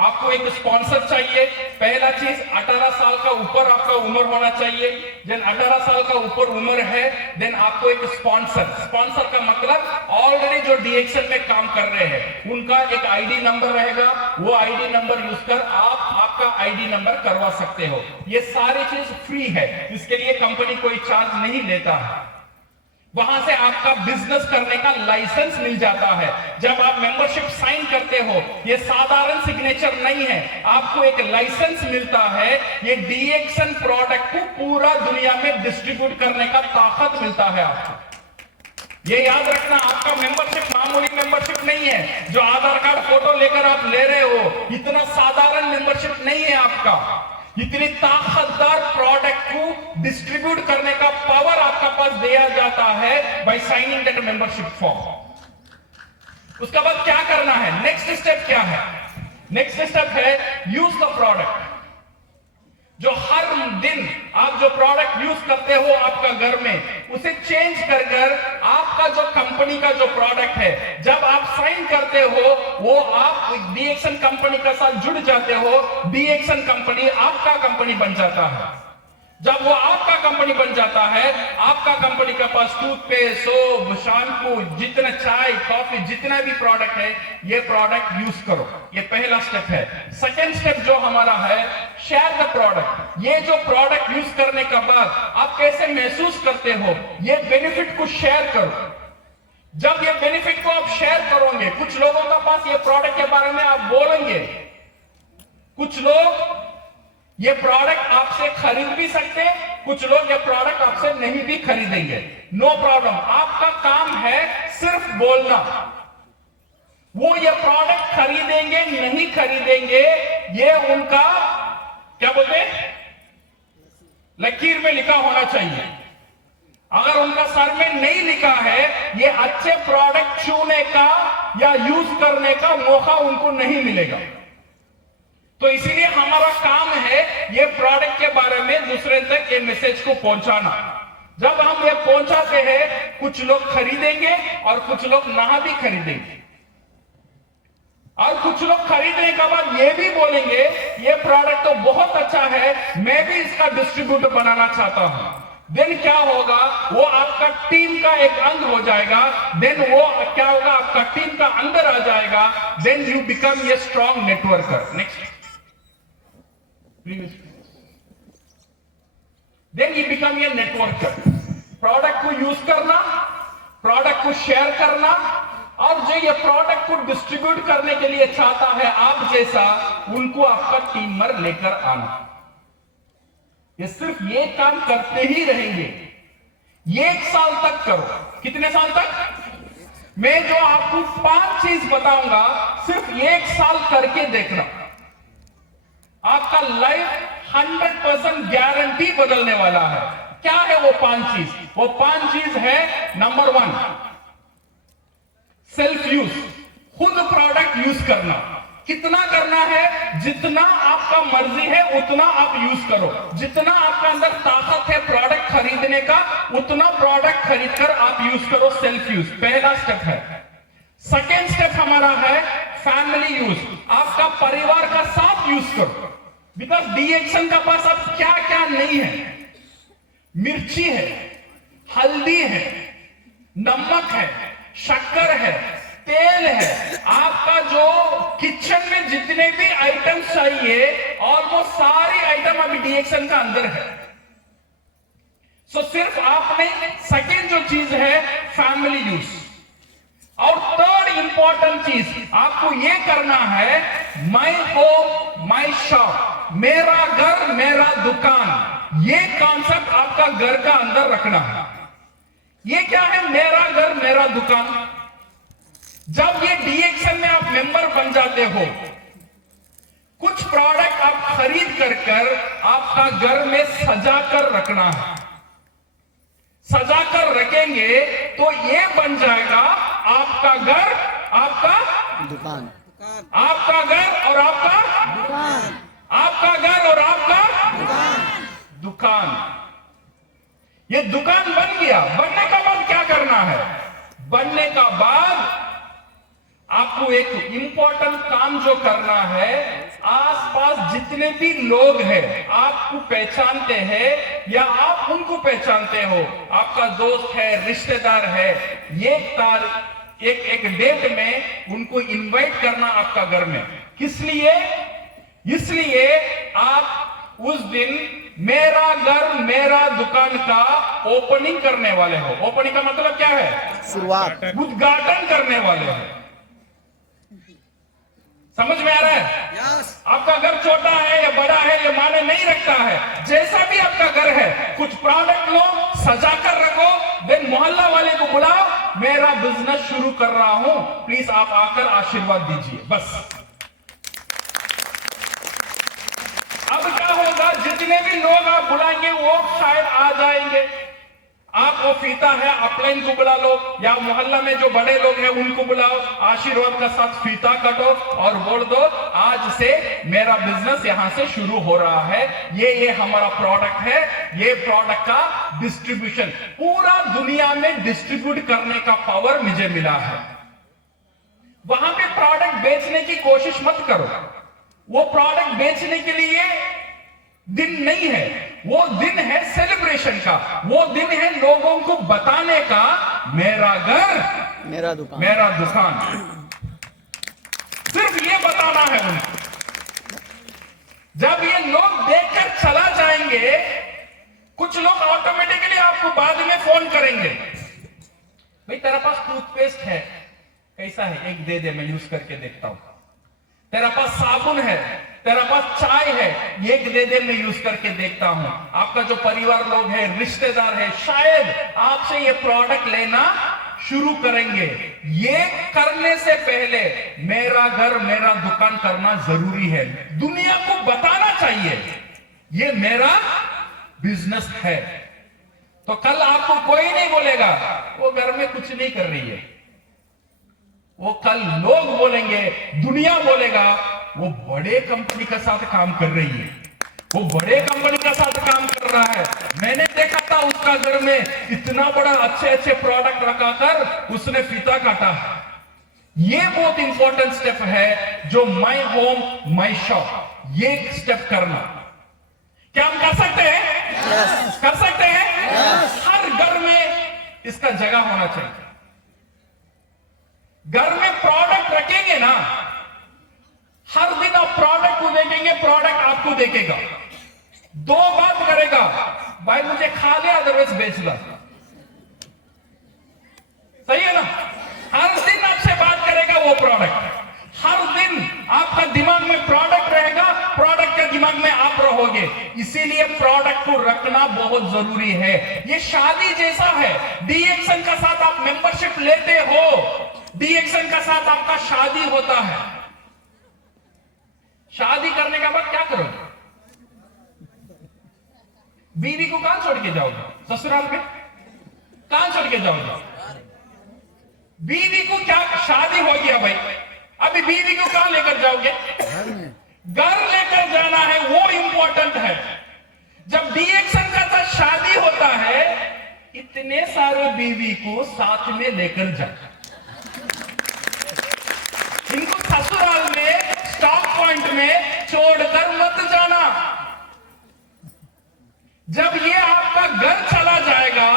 आपको एक स्पॉन्सर चाहिए। पहला चीज 18 साल का ऊपर आपका उम्र होना चाहिए। जब 18 साल का ऊपर उम्र है देन आपको एक स्पॉन्सर का मतलब ऑलरेडी जो डीएक्सन में काम कर रहे हैं उनका एक आईडी नंबर रहेगा, वो आईडी नंबर यूज कर आप आपका आईडी नंबर करवा सकते हो। ये सारी चीज फ्री है, इसके लिए कंपनी कोई चार्ज नहीं लेता है। वहां से आपका बिजनेस करने का लाइसेंस मिल जाता है। जब आप मेंबरशिप साइन करते हो, ये साधारण सिग्नेचर नहीं है, आपको एक लाइसेंस मिलता है। ये डीएक्सन प्रोडक्ट को पूरा दुनिया में डिस्ट्रीब्यूट करने का ताकत मिलता है आपको। ये याद रखना, आपका मेंबरशिप मामूली मेंबरशिप नहीं है जो आधार कार्ड फोटो लेकर आप ले रहे हो। इतना साधारण मेंबरशिप नहीं है आपका। इतनी ताकतदार प्रोडक्ट को डिस्ट्रीब्यूट करने का पावर आपका पास दिया जाता है by signing that membership form. उसके बाद क्या करना है, नेक्स्ट स्टेप क्या है? नेक्स्ट स्टेप है यूज द प्रोडक्ट। जो हर दिन आप जो प्रोडक्ट यूज करते हो आपका घर में, उसे चेंज कर आपका जो कंपनी का जो प्रोडक्ट है, जब आप साइन करते हो वो आप डीएक्सन कंपनी के साथ जुड़ जाते हो। डीएक्सन कंपनी आपका कंपनी बन जाता है। जब वो आपका कंपनी बन जाता है, आपका कंपनी के पास टूथपेस्ट, सोप, शैम्पू, जितना चाय, कॉफी, जितना भी प्रोडक्ट है, ये प्रोडक्ट यूज करो। ये पहला स्टेप है। सेकेंड स्टेप जो हमारा है, शेयर द प्रोडक्ट। ये जो प्रोडक्ट यूज करने के बाद आप कैसे महसूस करते हो, ये बेनिफिट को शेयर करो। जब ये बेनिफिट को आप शेयर करोगे, कुछ लोगों के पास ये प्रोडक्ट के बारे में आप बोलेंगे, कुछ लोग ये प्रोडक्ट आपसे खरीद भी सकते, कुछ लोग ये प्रोडक्ट आपसे नहीं भी खरीदेंगे। नो प्रॉब्लम, आपका काम है सिर्फ बोलना। वो ये प्रोडक्ट खरीदेंगे नहीं खरीदेंगे, ये उनका क्या बोलते हैं, लकीर में लिखा होना चाहिए। अगर उनका सर में नहीं लिखा है, ये अच्छे प्रोडक्ट छूने का या यूज करने का मौका उनको नहीं मिलेगा। तो इसीलिए हमारा काम है ये प्रोडक्ट के बारे में दूसरे तक ये मैसेज को पहुंचाना। जब हम ये पहुंचाते हैं, कुछ लोग खरीदेंगे और कुछ लोग ना भी खरीदेंगे, और कुछ लोग खरीदने के बाद ये भी बोलेंगे ये प्रोडक्ट तो बहुत अच्छा है, मैं भी इसका डिस्ट्रीब्यूटर बनाना चाहता हूं। देन क्या होगा, वो आपका टीम का एक अंग हो जाएगा। देन वो क्या होगा, आपका टीम का अंदर आ जाएगा। Then you become a strong networker. Next, then you become a networker. Product को यूज करना, प्रोडक्ट को शेयर करना, और जो ये प्रोडक्ट को डिस्ट्रीब्यूट करने के लिए चाहता है आप जैसा, उनको आपका टीमर लेकर आना। ये सिर्फ ये काम करते ही रहेंगे, 1 साल तक करो। कितने साल तक? मैं जो आपको 5 चीज बताऊंगा, सिर्फ 1 साल करके देखना, आपका लाइफ 100% गारंटी बदलने वाला है। क्या है वो 5 चीज? वो 5 चीज है, नंबर 1 सेल्फ यूज, खुद प्रोडक्ट यूज करना। कितना करना है? जितना आपका मर्जी है उतना आप यूज करो। जितना आपका अंदर ताकत है प्रोडक्ट खरीदने का, उतना प्रोडक्ट खरीदकर आप यूज करो। सेल्फ यूज पहला स्टेप है। सेकेंड स्टेप हमारा है फैमिली यूज। आपका परिवार का साथ यूज करो। बिकॉज डीएक्शन का पास अब क्या क्या नहीं है, मिर्ची है, हल्दी है, नमक है, शक्कर है, तेल है। आपका जो किचन में जितने भी आइटम चाहिए, और वो सारी आइटम अभी डीएक्शन का अंदर है। सो सिर्फ आपने सेकेंड जो चीज है फैमिली यूज, और थर्ड इंपॉर्टेंट चीज आपको ये करना है माई होम माई शॉप, मेरा घर मेरा दुकान। ये कॉन्सेप्ट आपका घर का अंदर रखना है। ये क्या है, मेरा घर मेरा दुकान? जब ये डीएक्शन में आप मेंबर बन जाते हो, कुछ प्रोडक्ट आप खरीद कर आपका घर में सजा कर रखना है। सजा कर रखेंगे तो ये बन जाएगा आपका घर आपका दुकान, आपका घर और आपका दुकान, आपका घर और आपका दुकान। ये दुकान बन गया। बनने का बाद क्या करना है? बनने का बाद आपको एक इंपॉर्टेंट काम जो करना है, आसपास जितने भी लोग हैं आपको पहचानते हैं या आप उनको पहचानते हो, आपका दोस्त है, रिश्तेदार है, एक डेट में उनको इनवाइट करना आपका घर में। किस लिए? इसलिए आप उस दिन मेरा घर मेरा दुकान का ओपनिंग करने वाले हो। ओपनिंग का मतलब क्या है? शुरुआत, उद्घाटन करने वाले हो। समझ में आ रहा है? आपका घर छोटा है या बड़ा है, ये माने नहीं रखता है। जैसा भी आपका घर है, कुछ प्रोडक्ट लो, सजा कर रखो, देन मोहल्ला वाले को बुलाओ, मेरा बिजनेस शुरू कर रहा हूं, प्लीज आप आकर आशीर्वाद दीजिए। बस अब क्या होगा, जितने भी लोग आप बुलाएंगे वो शायद आ जाएंगे। आप वो फीता है अपलाइन को बुला लो, या मोहल्ला में जो बड़े लोग हैं उनको बुलाओ, आशीर्वाद का साथ फीता काटो और बोल दो आज से मेरा बिजनेस यहां से शुरू हो रहा है। ये हमारा प्रोडक्ट है, ये प्रोडक्ट का डिस्ट्रीब्यूशन पूरा दुनिया में डिस्ट्रीब्यूट करने का पावर मुझे मिला है। वहां पे प्रोडक्ट बेचने की कोशिश मत करो। वो प्रोडक्ट बेचने के लिए दिन नहीं है, वो दिन है सेलिब्रेशन का। वो दिन है लोगों को बताने का, मेरा घर मेरा दुकान, मेरा दुकान। सिर्फ ये बताना है उनको। जब ये लोग देखकर चला जाएंगे, कुछ लोग ऑटोमेटिकली आपको बाद में फोन करेंगे, भाई तेरा पास टूथपेस्ट है, कैसा है, एक दे दे, मैं यूज करके देखता हूं। तेरा पास साबुन है, तेरा पास चाय है, एक दे दे, मैं यूज करके देखता हूं। आपका जो परिवार लोग है, रिश्तेदार है, शायद आपसे ये प्रोडक्ट लेना शुरू करेंगे। ये करने से पहले मेरा घर मेरा दुकान करना जरूरी है। दुनिया को बताना चाहिए ये मेरा बिजनेस है। तो कल आपको कोई नहीं बोलेगा वो घर में कुछ नहीं कर रही है, वो कल लोग बोलेंगे, दुनिया बोलेगा वो बड़े कंपनी के साथ काम कर रही है, वो बड़े कंपनी के साथ काम कर रहा है। मैंने देखा था उसका घर में इतना बड़ा अच्छे अच्छे प्रोडक्ट रखा कर उसने फीता काटा है। ये बहुत इंपॉर्टेंट स्टेप है जो माई होम माई शॉप, ये स्टेप करना। क्या हम कर सकते हैं? Yes. कर सकते हैं? Yes. हर घर में इसका जगह होना चाहिए। घर में प्रोडक्ट रखेंगे ना, हर दिन आप प्रोडक्ट को देखेंगे, प्रोडक्ट आपको देखेगा, दो बात करेगा, भाई मुझे खा ले अदरवाइज बेच दो। सही है ना? हर दिन आपसे बात करेगा वो प्रोडक्ट, हर दिन आपका दिमाग में प्रोडक्ट रहेगा, प्रोडक्ट के दिमाग में आप रहोगे। इसीलिए प्रोडक्ट को रखना बहुत जरूरी है। ये शादी जैसा है, डीएक्शन का साथ आप मेंबरशिप लेते हो, डीएक्शन का साथ आपका शादी होता है। शादी करने के बाद क्या करोगे? बीवी को कहां छोड़ के जाओगे? ससुराल में कहां छोड़ के जाओगे? बीवी को क्या, शादी हो गया भाई, अभी बीवी को कहां लेकर जाओगे? घर लेकर जाना है, वो इंपॉर्टेंट है। जब डीएक्शन का साथ शादी होता है, इतने सारे बीवी को साथ में लेकर जाना, इनको ससुराल में स्टॉक पॉइंट में छोड़कर मत जाना। जब ये आपका घर चला जाएगा,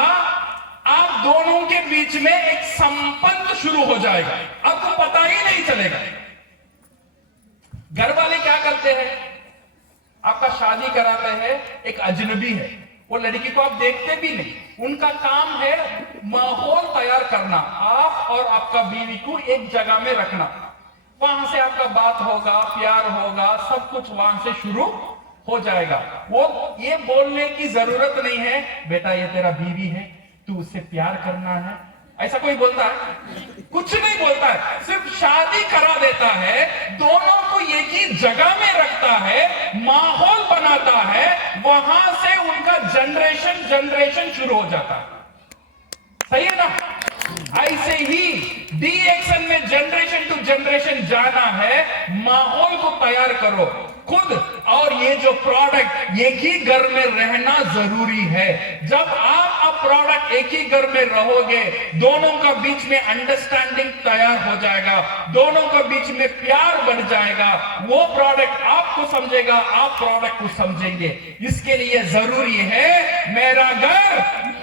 आप दोनों के बीच में एक संबंध शुरू हो जाएगा, आपको पता ही नहीं चलेगा। घर वाले क्या करते हैं? आपका शादी कराते हैं, एक अजनबी है, वो लड़की को आप देखते भी नहीं, उनका काम है माहौल तैयार करना, आप और आपका बीवी को एक जगह में रखना, वहां से आपका बात होगा, प्यार होगा, सब कुछ वहां से शुरू हो जाएगा। वो ये बोलने की जरूरत नहीं है बेटा ये तेरा बीवी है, तू उससे प्यार करना है, ऐसा कोई बोलता है? कुछ नहीं बोलता है, सिर्फ शादी करा देता है, दोनों को एक ही जगह में रखता है, माहौल बनाता है, वहां से उनका जनरेशन शुरू हो जाता है। सही है ना? ऐसे ही डीएक्शन में जनरेशन टू जनरेशन जाना है, माहौल को तैयार करो खुद, और ये जो प्रोडक्ट एक ही घर में रहना जरूरी है। जब आप अब प्रोडक्ट एक ही घर में रहोगे, दोनों का बीच में अंडरस्टैंडिंग तैयार हो जाएगा, दोनों का बीच में प्यार बढ़ जाएगा, वो प्रोडक्ट आपको समझेगा, आप प्रोडक्ट को समझेंगे। इसके लिए जरूरी है मेरा घर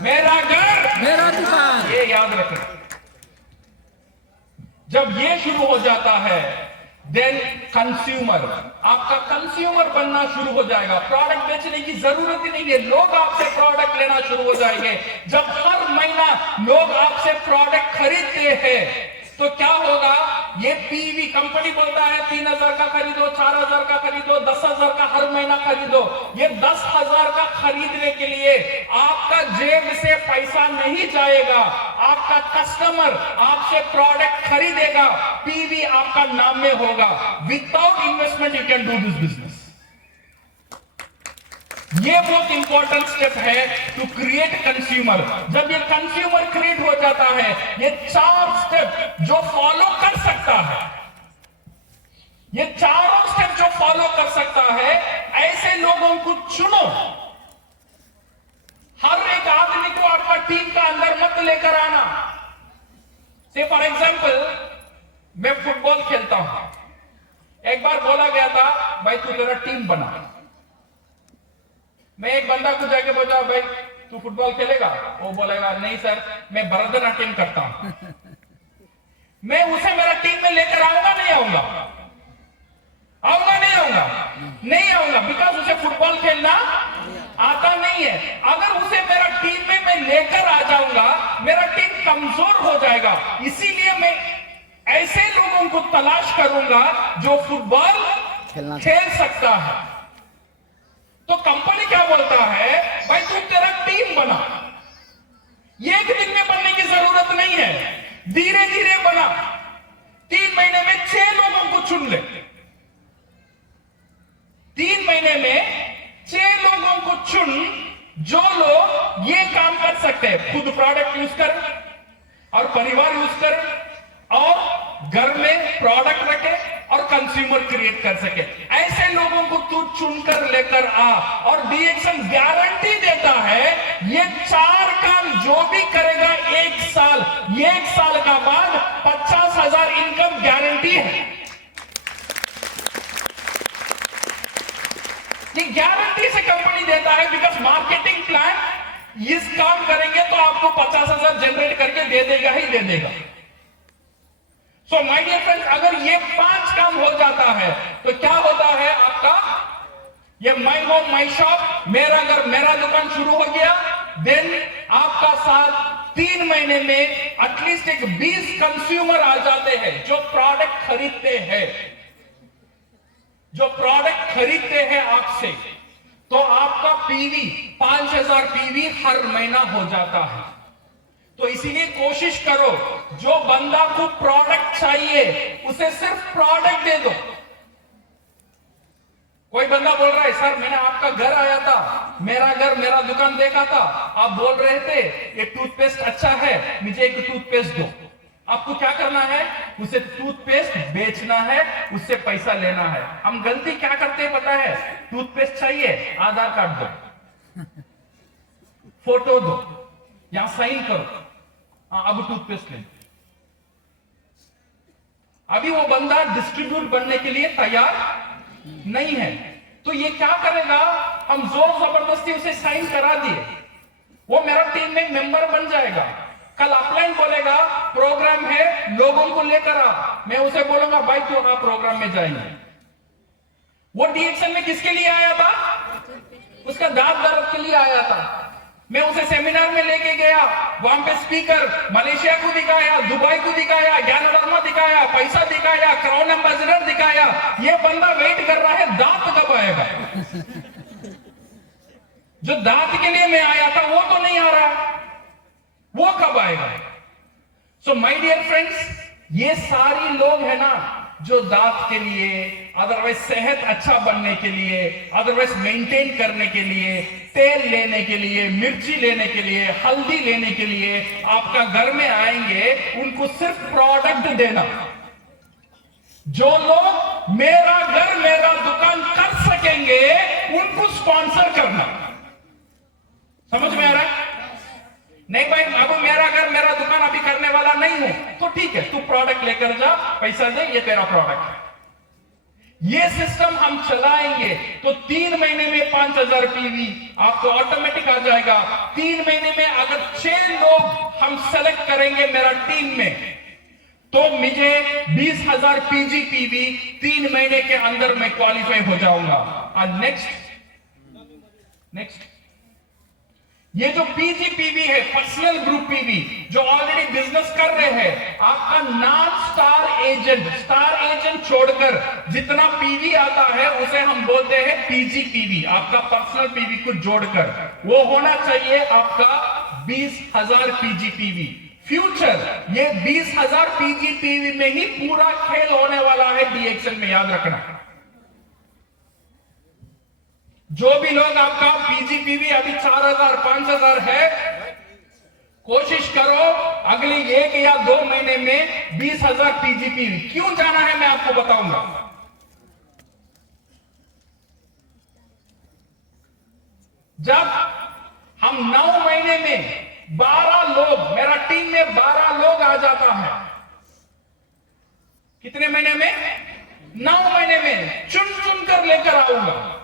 मेरा घर मेरा दुकान। ये याद रखना। जब ये शुरू हो जाता है, देन कंज्यूमर, आपका कंज्यूमर बनना शुरू हो जाएगा। प्रोडक्ट बेचने की जरूरत ही नहीं है, लोग आपसे प्रोडक्ट लेना शुरू हो जाएंगे। जब हर महीना लोग आपसे प्रोडक्ट खरीदते हैं तो क्या होगा? ये पीवी कंपनी बोलता है 3000 का खरीदो, 4000 का खरीदो, 10,000 का हर महीना खरीदो। ये 10,000 का खरीदने के लिए आपका जेब से पैसा नहीं जाएगा, आपका कस्टमर आपसे प्रोडक्ट खरीदेगा, पीवी आपका नाम में होगा। Without investment you can do this business. ये बहुत इंपॉर्टेंट स्टेप है टू क्रिएट कंज्यूमर। जब ये कंज्यूमर क्रिएट हो जाता है, ये 4 स्टेप जो फॉलो कर सकता है, ये चारों स्टेप जो फॉलो कर सकता है, ऐसे लोगों को चुनो। हर एक आदमी को आपका टीम का अंदर मत लेकर आना। से फॉर एग्जाम्पल मैं फुटबॉल खेलता हूं, एक बार बोला गया था भाई तू तेरा टीम बना। मैं एक बंदा को जाके बोला भाई तू फुटबॉल खेलेगा? वो बोलेगा नहीं सर मैं भरतनाट्यम करता हूं। मैं उसे मेरा टीम में लेकर आऊंगा नहीं आऊंगा? आऊंगा नहीं आऊंगा? नहीं आऊंगा, बिकॉज उसे फुटबॉल खेलना आता नहीं है। अगर उसे मेरा टीम में मैं लेकर आ जाऊंगा, मेरा टीम कमजोर हो जाएगा। इसीलिए मैं ऐसे लोगों को तलाश करूंगा जो फुटबॉल खेलना खेल सकता है। तो कंपनी क्या बोलता है, भाई तू तेरा टीम बना, एक दिन में बनने की जरूरत नहीं है, धीरे धीरे बना। 3 महीने में 6 लोगों को चुन ले, 3 महीने में 6 लोगों को चुन, जो लोग ये काम कर सकते हैं, खुद प्रोडक्ट यूज कर और परिवार यूज कर और घर में प्रोडक्ट रखे और कंज्यूमर क्रिएट कर सके। ऐसे लोगों को तू चुनकर लेकर आ। और डीएक्सन गारंटी देता है, ये 4 काम जो भी करेगा 1 साल का बाद 50,000 इनकम गारंटी है। ये गारंटी से कंपनी देता है, बिकॉज मार्केटिंग प्लान इस काम करेंगे तो आपको 50,000 जनरेट करके दे देगा ही दे देगा। सो माय डियर फ्रेंड्स, अगर ये 5 काम हो जाता है तो क्या होता है आपका, ये माई होम माई शॉप, मेरा घर मेरा दुकान शुरू हो गया। देन आपका साथ 3 महीने में एटलीस्ट एक 20 कंज्यूमर आ जाते हैं जो प्रोडक्ट खरीदते हैं आपसे। तो आपका पीवी 5,000 पीवी हर महीना हो जाता है। तो इसीलिए कोशिश करो, जो बंदा को प्रोडक्ट चाहिए उसे सिर्फ प्रोडक्ट दे दो। कोई बंदा बोल रहा है, सर मैंने आपका घर आया था, मेरा घर मेरा दुकान देखा था, आप बोल रहे थे ये टूथपेस्ट अच्छा है, मुझे एक टूथपेस्ट दो। आपको क्या करना है, उसे टूथपेस्ट बेचना है, उससे पैसा लेना है। हम गलती क्या करते हैं पता है, टूथपेस्ट चाहिए, आधार कार्ड दो, फोटो दो, या साइन करो, अब टूथपेस्ट ले। अभी वो बंदा डिस्ट्रीब्यूट बनने के लिए तैयार नहीं है। तो ये क्या करेगा, हम जोर जबरदस्ती उसे साइन करा दिए, वो मेरा टीम में मेंबर बन जाएगा। कल अपलाइन बोलेगा प्रोग्राम है, लोगों को लेकर आ, मैं उसे बोलूंगा भाई तू आप प्रोग्राम में जाएंगे। वो डीएक्सन में किसके लिए आया था, उसका दांत दर्द के लिए आया था। मैं उसे सेमिनार में लेके गया, वहां पे स्पीकर मलेशिया को दिखाया, दुबई को दिखाया, ज्ञानवर्मा दिखाया, पैसा दिखाया, क्राउन एम्बेसडर दिखाया। ये बंदा वेट कर रहा है दांत कब आएगा। जो दांत के लिए मैं आया था वो तो नहीं आ रहा, वो कब आएगा। सो माय डियर फ्रेंड्स, ये सारी लोग है ना जो दांत के लिए, अदरवाइज सेहत अच्छा बनने के लिए, अदरवाइज मेंटेन करने के लिए, तेल लेने के लिए, मिर्ची लेने के लिए, हल्दी लेने के लिए आपका घर में आएंगे, उनको सिर्फ प्रोडक्ट देना। जो लोग मेरा घर मेरा दुकान कर सकेंगे उनको स्पॉन्सर करना। समझ में आ रहा है? नहीं भाई अब मेरा घर मेरा दुकान अभी करने वाला नहीं हूं, तो ठीक है, तू प्रोडक्ट लेकर जा, पैसा दे, ये तेरा प्रोडक्ट है। ये सिस्टम हम चलाएंगे तो 3 महीने में 5,000 पीवी आपको ऑटोमेटिक आ जाएगा। 3 महीने में अगर 6 लोग हम सेलेक्ट करेंगे मेरा टीम में, तो मुझे 20,000 पीजी पीवी 3 महीने के अंदर मैं क्वालिफाई हो जाऊंगा। और नेक्स्ट ये जो पीजीपीवी है, पर्सनल ग्रुप पीवी, जो ऑलरेडी बिजनेस कर रहे हैं, आपका नाम स्टार एजेंट छोड़कर जितना पीवी आता है उसे हम बोलते हैं पीजीपीवी। आपका पर्सनल पीवी को जोड़कर वो होना चाहिए आपका 20,000 पीजीपीवी। फ्यूचर ये 20,000 पीजीपीवी में ही पूरा खेल होने वाला है डीएक्सन में, याद रखना। जो भी लोग आपका पीजीपीवी अभी 4,000 5,000 है, कोशिश करो अगले 1 या 2 महीने में 20,000 पीजीपीवी। क्यों जाना है मैं आपको बताऊंगा। जब हम 9 महीने में 12 लोग, मेरा टीम में 12 लोग आ जाता है, कितने महीने में, 9 महीने में चुन चुन कर लेकर आऊंगा।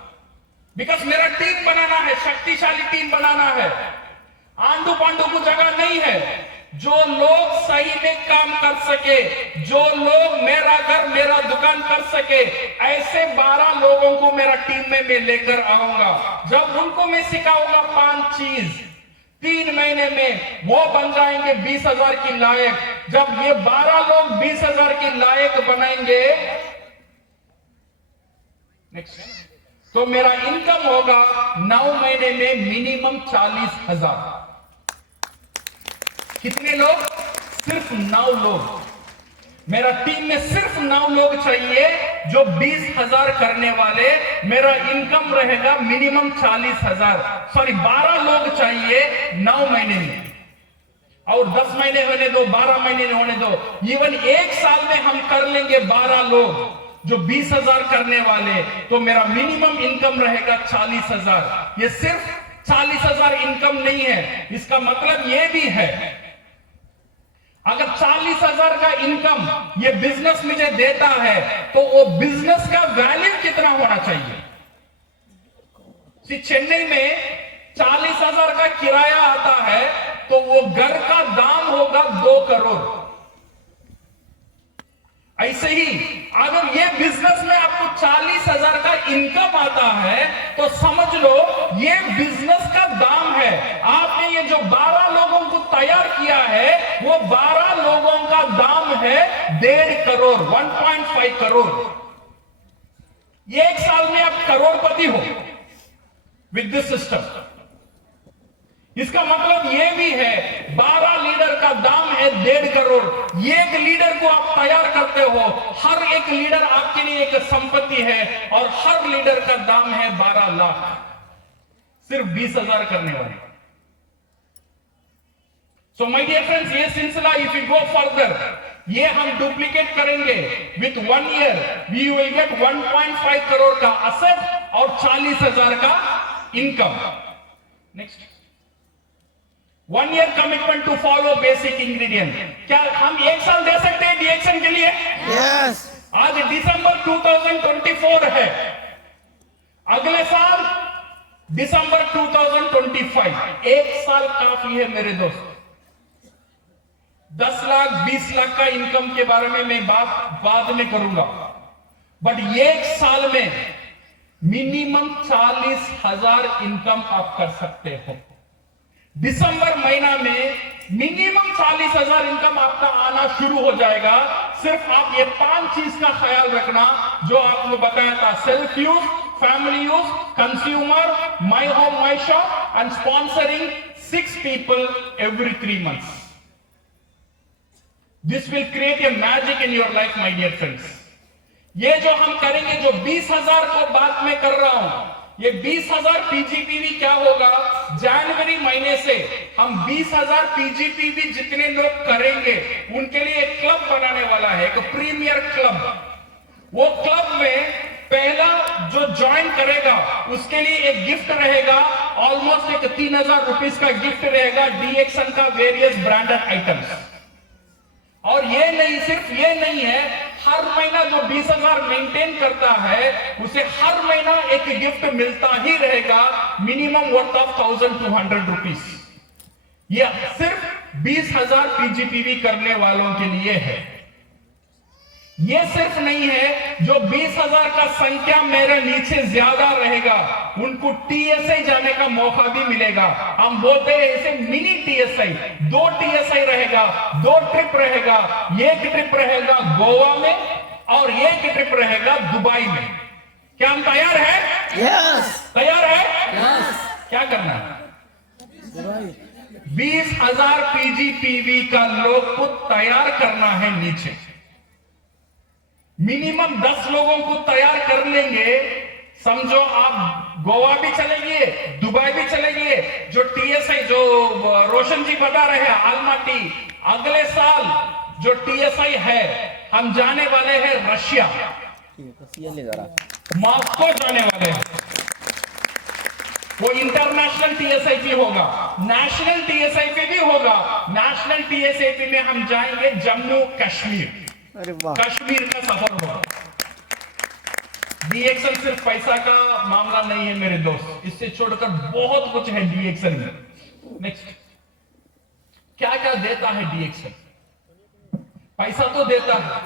बिकॉज मेरा टीम बनाना है, शक्तिशाली टीम बनाना है, आंडू पांडू को जगह नहीं है। जो लोग सही में काम कर सके, जो लोग मेरा घर मेरा दुकान कर सके, ऐसे 12 लोगों को मेरा टीम में मैं लेकर आऊंगा। जब उनको मैं सिखाऊंगा 5 चीज, 3 महीने में वो बन जाएंगे 20,000 की लायक। जब ये 12 लोग 20,000 की लायक बनाएंगे नेक्स्ट। तो मेरा इनकम होगा 9 महीने में मिनिमम 40,000। कितने लोग? सिर्फ 9 लोग। मेरा टीम में सिर्फ 9 लोग चाहिए जो 20,000 करने वाले। मेरा इनकम रहेगा मिनिमम 40,000। सॉरी 12 लोग चाहिए 9 महीने में, और 10 महीने होने दो, 12 महीने होने दो, इवन 1 साल में हम कर लेंगे 12 लोग जो 20,000 करने वाले, तो मेरा मिनिमम इनकम रहेगा 40,000। ये सिर्फ 40,000 इनकम नहीं है, इसका मतलब ये भी है अगर 40,000 का इनकम ये बिजनेस मुझे देता है तो वो बिजनेस का वैल्यू कितना होना चाहिए। चेन्नई में 40,000 का किराया आता है तो वो घर का दाम होगा 2 करोड़। ऐसे ही अगर ये बिजनेस में आपको 40,000 का इनकम आता है तो समझ लो ये बिजनेस का दाम है। आपने ये जो 12 लोगों को तैयार किया है वो 12 लोगों का दाम है 1.5 करोड़, 1.5 करोड़। ये 1 साल में आप करोड़पति हो विद दिस सिस्टम। इसका मतलब यह भी है 12 लीडर का दाम है 1.5 करोड़। एक लीडर को आप तैयार करते हो, हर एक लीडर आपके लिए एक संपत्ति है, और हर लीडर का दाम है 12 लाख। सिर्फ 20,000 करने वाले। सो माय डियर फ्रेंड्स, ये सिलसिला इफ यू गो फर्दर, ये हम डुप्लीकेट करेंगे। With 1 year we will get 1.5 crore का असेट और 40,000 का income. Next, 1 year commitment to follow basic ingredient. क्या हम 1 साल दे सकते हैं डिएक्शन के लिए? यस। आज दिसंबर 2024 है, अगले साल दिसंबर 2025, 1 साल काफी है मेरे दोस्त। 10 लाख 20 लाख का इनकम के बारे में मैं बात बाद में करूंगा, बट 1 साल में मिनिमम 40,000 इनकम आप कर सकते हो। दिसंबर महीना में मिनिमम 40,000 इनकम आपका आना शुरू हो जाएगा। सिर्फ आप ये 5 चीज का ख्याल रखना जो आपको बताया था: self use, family use, consumer, my home my shop and sponsoring 6 people every 3 months. This will create a magic in your life my dear friends. ये जो हम करेंगे, जो 20,000 को बात में कर रहा हूं, ये 20,000 पीजीपीवी क्या होगा, जनवरी महीने से हम 20,000 पीजीपीवी जितने लोग करेंगे उनके लिए एक क्लब बनाने वाला है, एक प्रीमियर क्लब। वो क्लब में पहला जो ज्वाइन करेगा उसके लिए एक गिफ्ट रहेगा, ऑलमोस्ट एक 3,000 रुपीज का गिफ्ट रहेगा, डीएक्शन का वेरियस ब्रांडेड आइटम्स। और ये नहीं, सिर्फ ये नहीं है, हर महीना जो 20,000 मेंटेन करता है उसे हर महीना एक गिफ्ट मिलता ही रहेगा, मिनिमम वर्थ ऑफ 1,200 रुपीज। ये सिर्फ 20,000 पीजीपीवी करने वालों के लिए है। ये सिर्फ नहीं है, जो 20,000 का संख्या मेरे नीचे ज्यादा रहेगा उनको टीएसआई जाने का मौका भी मिलेगा। हम बोलते हैं इसे मिनी टीएसआई। 2 टीएसआई रहेगा, 2 ट्रिप रहेगा। एक ट्रिप रहेगा गोवा में और एक ट्रिप रहेगा दुबई में। क्या हम तैयार हैं? यस। तैयार है? यस। क्या करना है? 20,000 पीजीपीवी का लोग को तैयार करना है नीचे। मिनिमम 10 लोगों को तैयार कर लेंगे, समझो आप गोवा भी चलेंगे, दुबई भी चलेंगे। जो टीएसआई जो रोशन जी बता रहे हैं आलमाटी, अगले साल जो टीएसआई है हम जाने वाले हैं रशिया, मॉस्को जाने वाले हैं। वो इंटरनेशनल टीएसआई भी होगा, नेशनल टीएसआई पे भी होगा। नेशनल टीएसआई में हम जाएंगे जम्मू कश्मीर। अरे वाह, कश्मीर का सफर होगा। डीएक्शन सिर्फ पैसा का मामला नहीं है मेरे दोस्त, इससे छोड़कर बहुत कुछ है डीएक्शन में। नेक्स्ट, क्या क्या देता है डीएक्शन? पैसा तो देता है,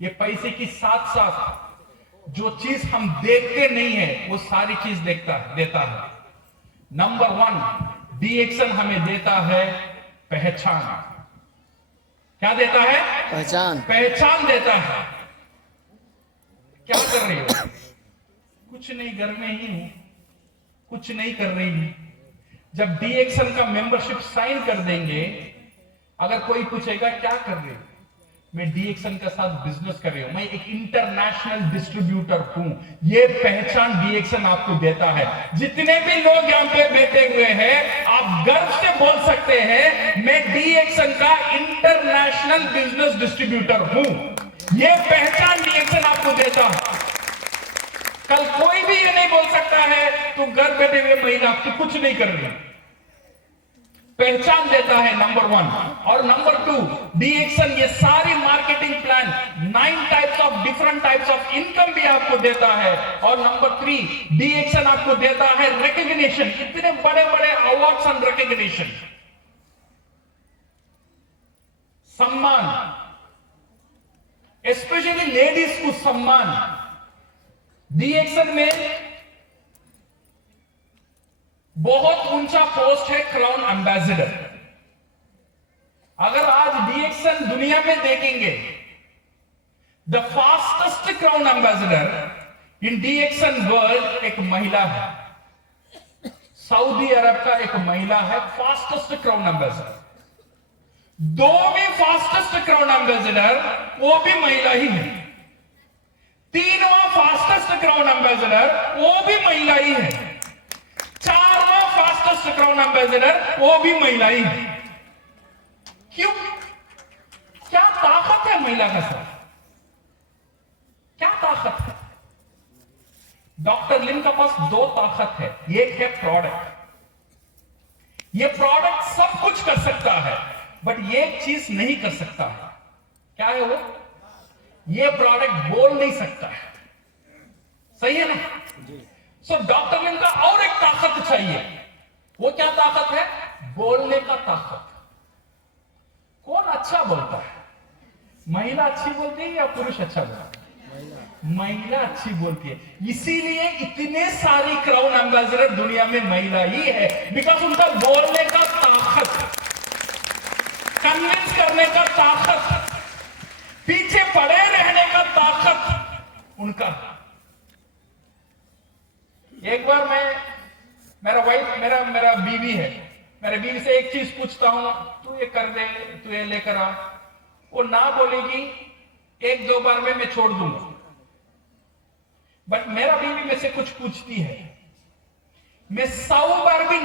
ये पैसे की साथ साथ जो चीज हम देखते नहीं है वो सारी चीज देता है। नंबर 1, डीएक्शन हमें देता है पहचान। क्या देता है? पहचान। पहचान देता है। क्या कर रही हो? कुछ नहीं, घर में ही हूं, कुछ नहीं कर रही हूं। जब डीएक्सन का मेंबरशिप साइन कर देंगे, अगर कोई पूछेगा क्या कर रहे हो, मैं डीएक्सन के साथ बिजनेस कर रही हूं, मैं एक इंटरनेशनल डिस्ट्रीब्यूटर हूं। ये पहचान डीएक्सन आपको देता है। जितने भी लोग यहां पे बैठे हुए हैं, आप गर्व से बोल सकते हैं मैं डीएक्सन का इंटरनेशनल बिजनेस डिस्ट्रीब्यूटर हूं। ये पहचान डीएक्सन आपको देता है। कल कोई भी ये नहीं बोल सकता है तू घर बैठे हुए महिला तू कुछ नहीं कर रही। पहचान देता है, नंबर 1। और नंबर 2, डीएक्सन ये सारी marketing plan 9 types of different types of income भी आपको देता है। और नंबर 3, डीएक्सन आपको देता है रिकॉग्निशन, इतने बड़े बड़े अवार्ड्स एंड रिकॉग्निशन, सम्मान, स्पेशली लेडीज को सम्मान। डीएक्सन में बहुत ऊंचा पोस्ट है क्राउन एम्बेसडर। अगर आज डीएक्सन दुनिया में देखेंगे, the fastest crown ambassador in DXN world एक महिला है। सऊदी अरब का एक महिला है फास्टेस्ट क्राउन एम्बेसडर। 2वीं फास्टेस्ट क्राउन एम्बेसडर वो भी महिला ही है। 3वां फास्टेस्ट क्राउन एम्बेसडर वो भी महिला ही है। 4वां फास्टेस्ट क्राउन एम्बेसडर वो भी महिला ही है। क्यों? क्या ताकत है महिला का साथ? क्या ताकत है? डॉक्टर लिन का पास 2 ताकत है। एक है प्रोडक्ट। ये प्रोडक्ट सब कुछ कर सकता है, बट ये चीज नहीं कर सकता है। क्या है वो? ये प्रोडक्ट बोल नहीं सकता है। सही है ना? सो डॉक्टर लिन का और एक ताकत चाहिए। वो क्या ताकत है? बोलने का ताकत। कौन अच्छा बोलता है? महिला अच्छी बोलती है या पुरुष अच्छा बोलता है? महिला अच्छी बोलती है। इसीलिए इतने सारी क्राउन एम्बेसडर दुनिया में महिला ही है, बिकॉज उनका बोलने का ताकत, कन्विंस करने का ताकत, पीछे पड़े रहने का ताकत उनका। एक बार मेरा बीवी है, मेरे बीवी से एक चीज पूछता हूं, तू ये कर दे, तू ये लेकर आ। वो ना बोलेगी, 1-2 बार में मैं छोड़ दूंगा। बट मेरा बीवी में से कुछ पूछती है, मैं 100 बार भी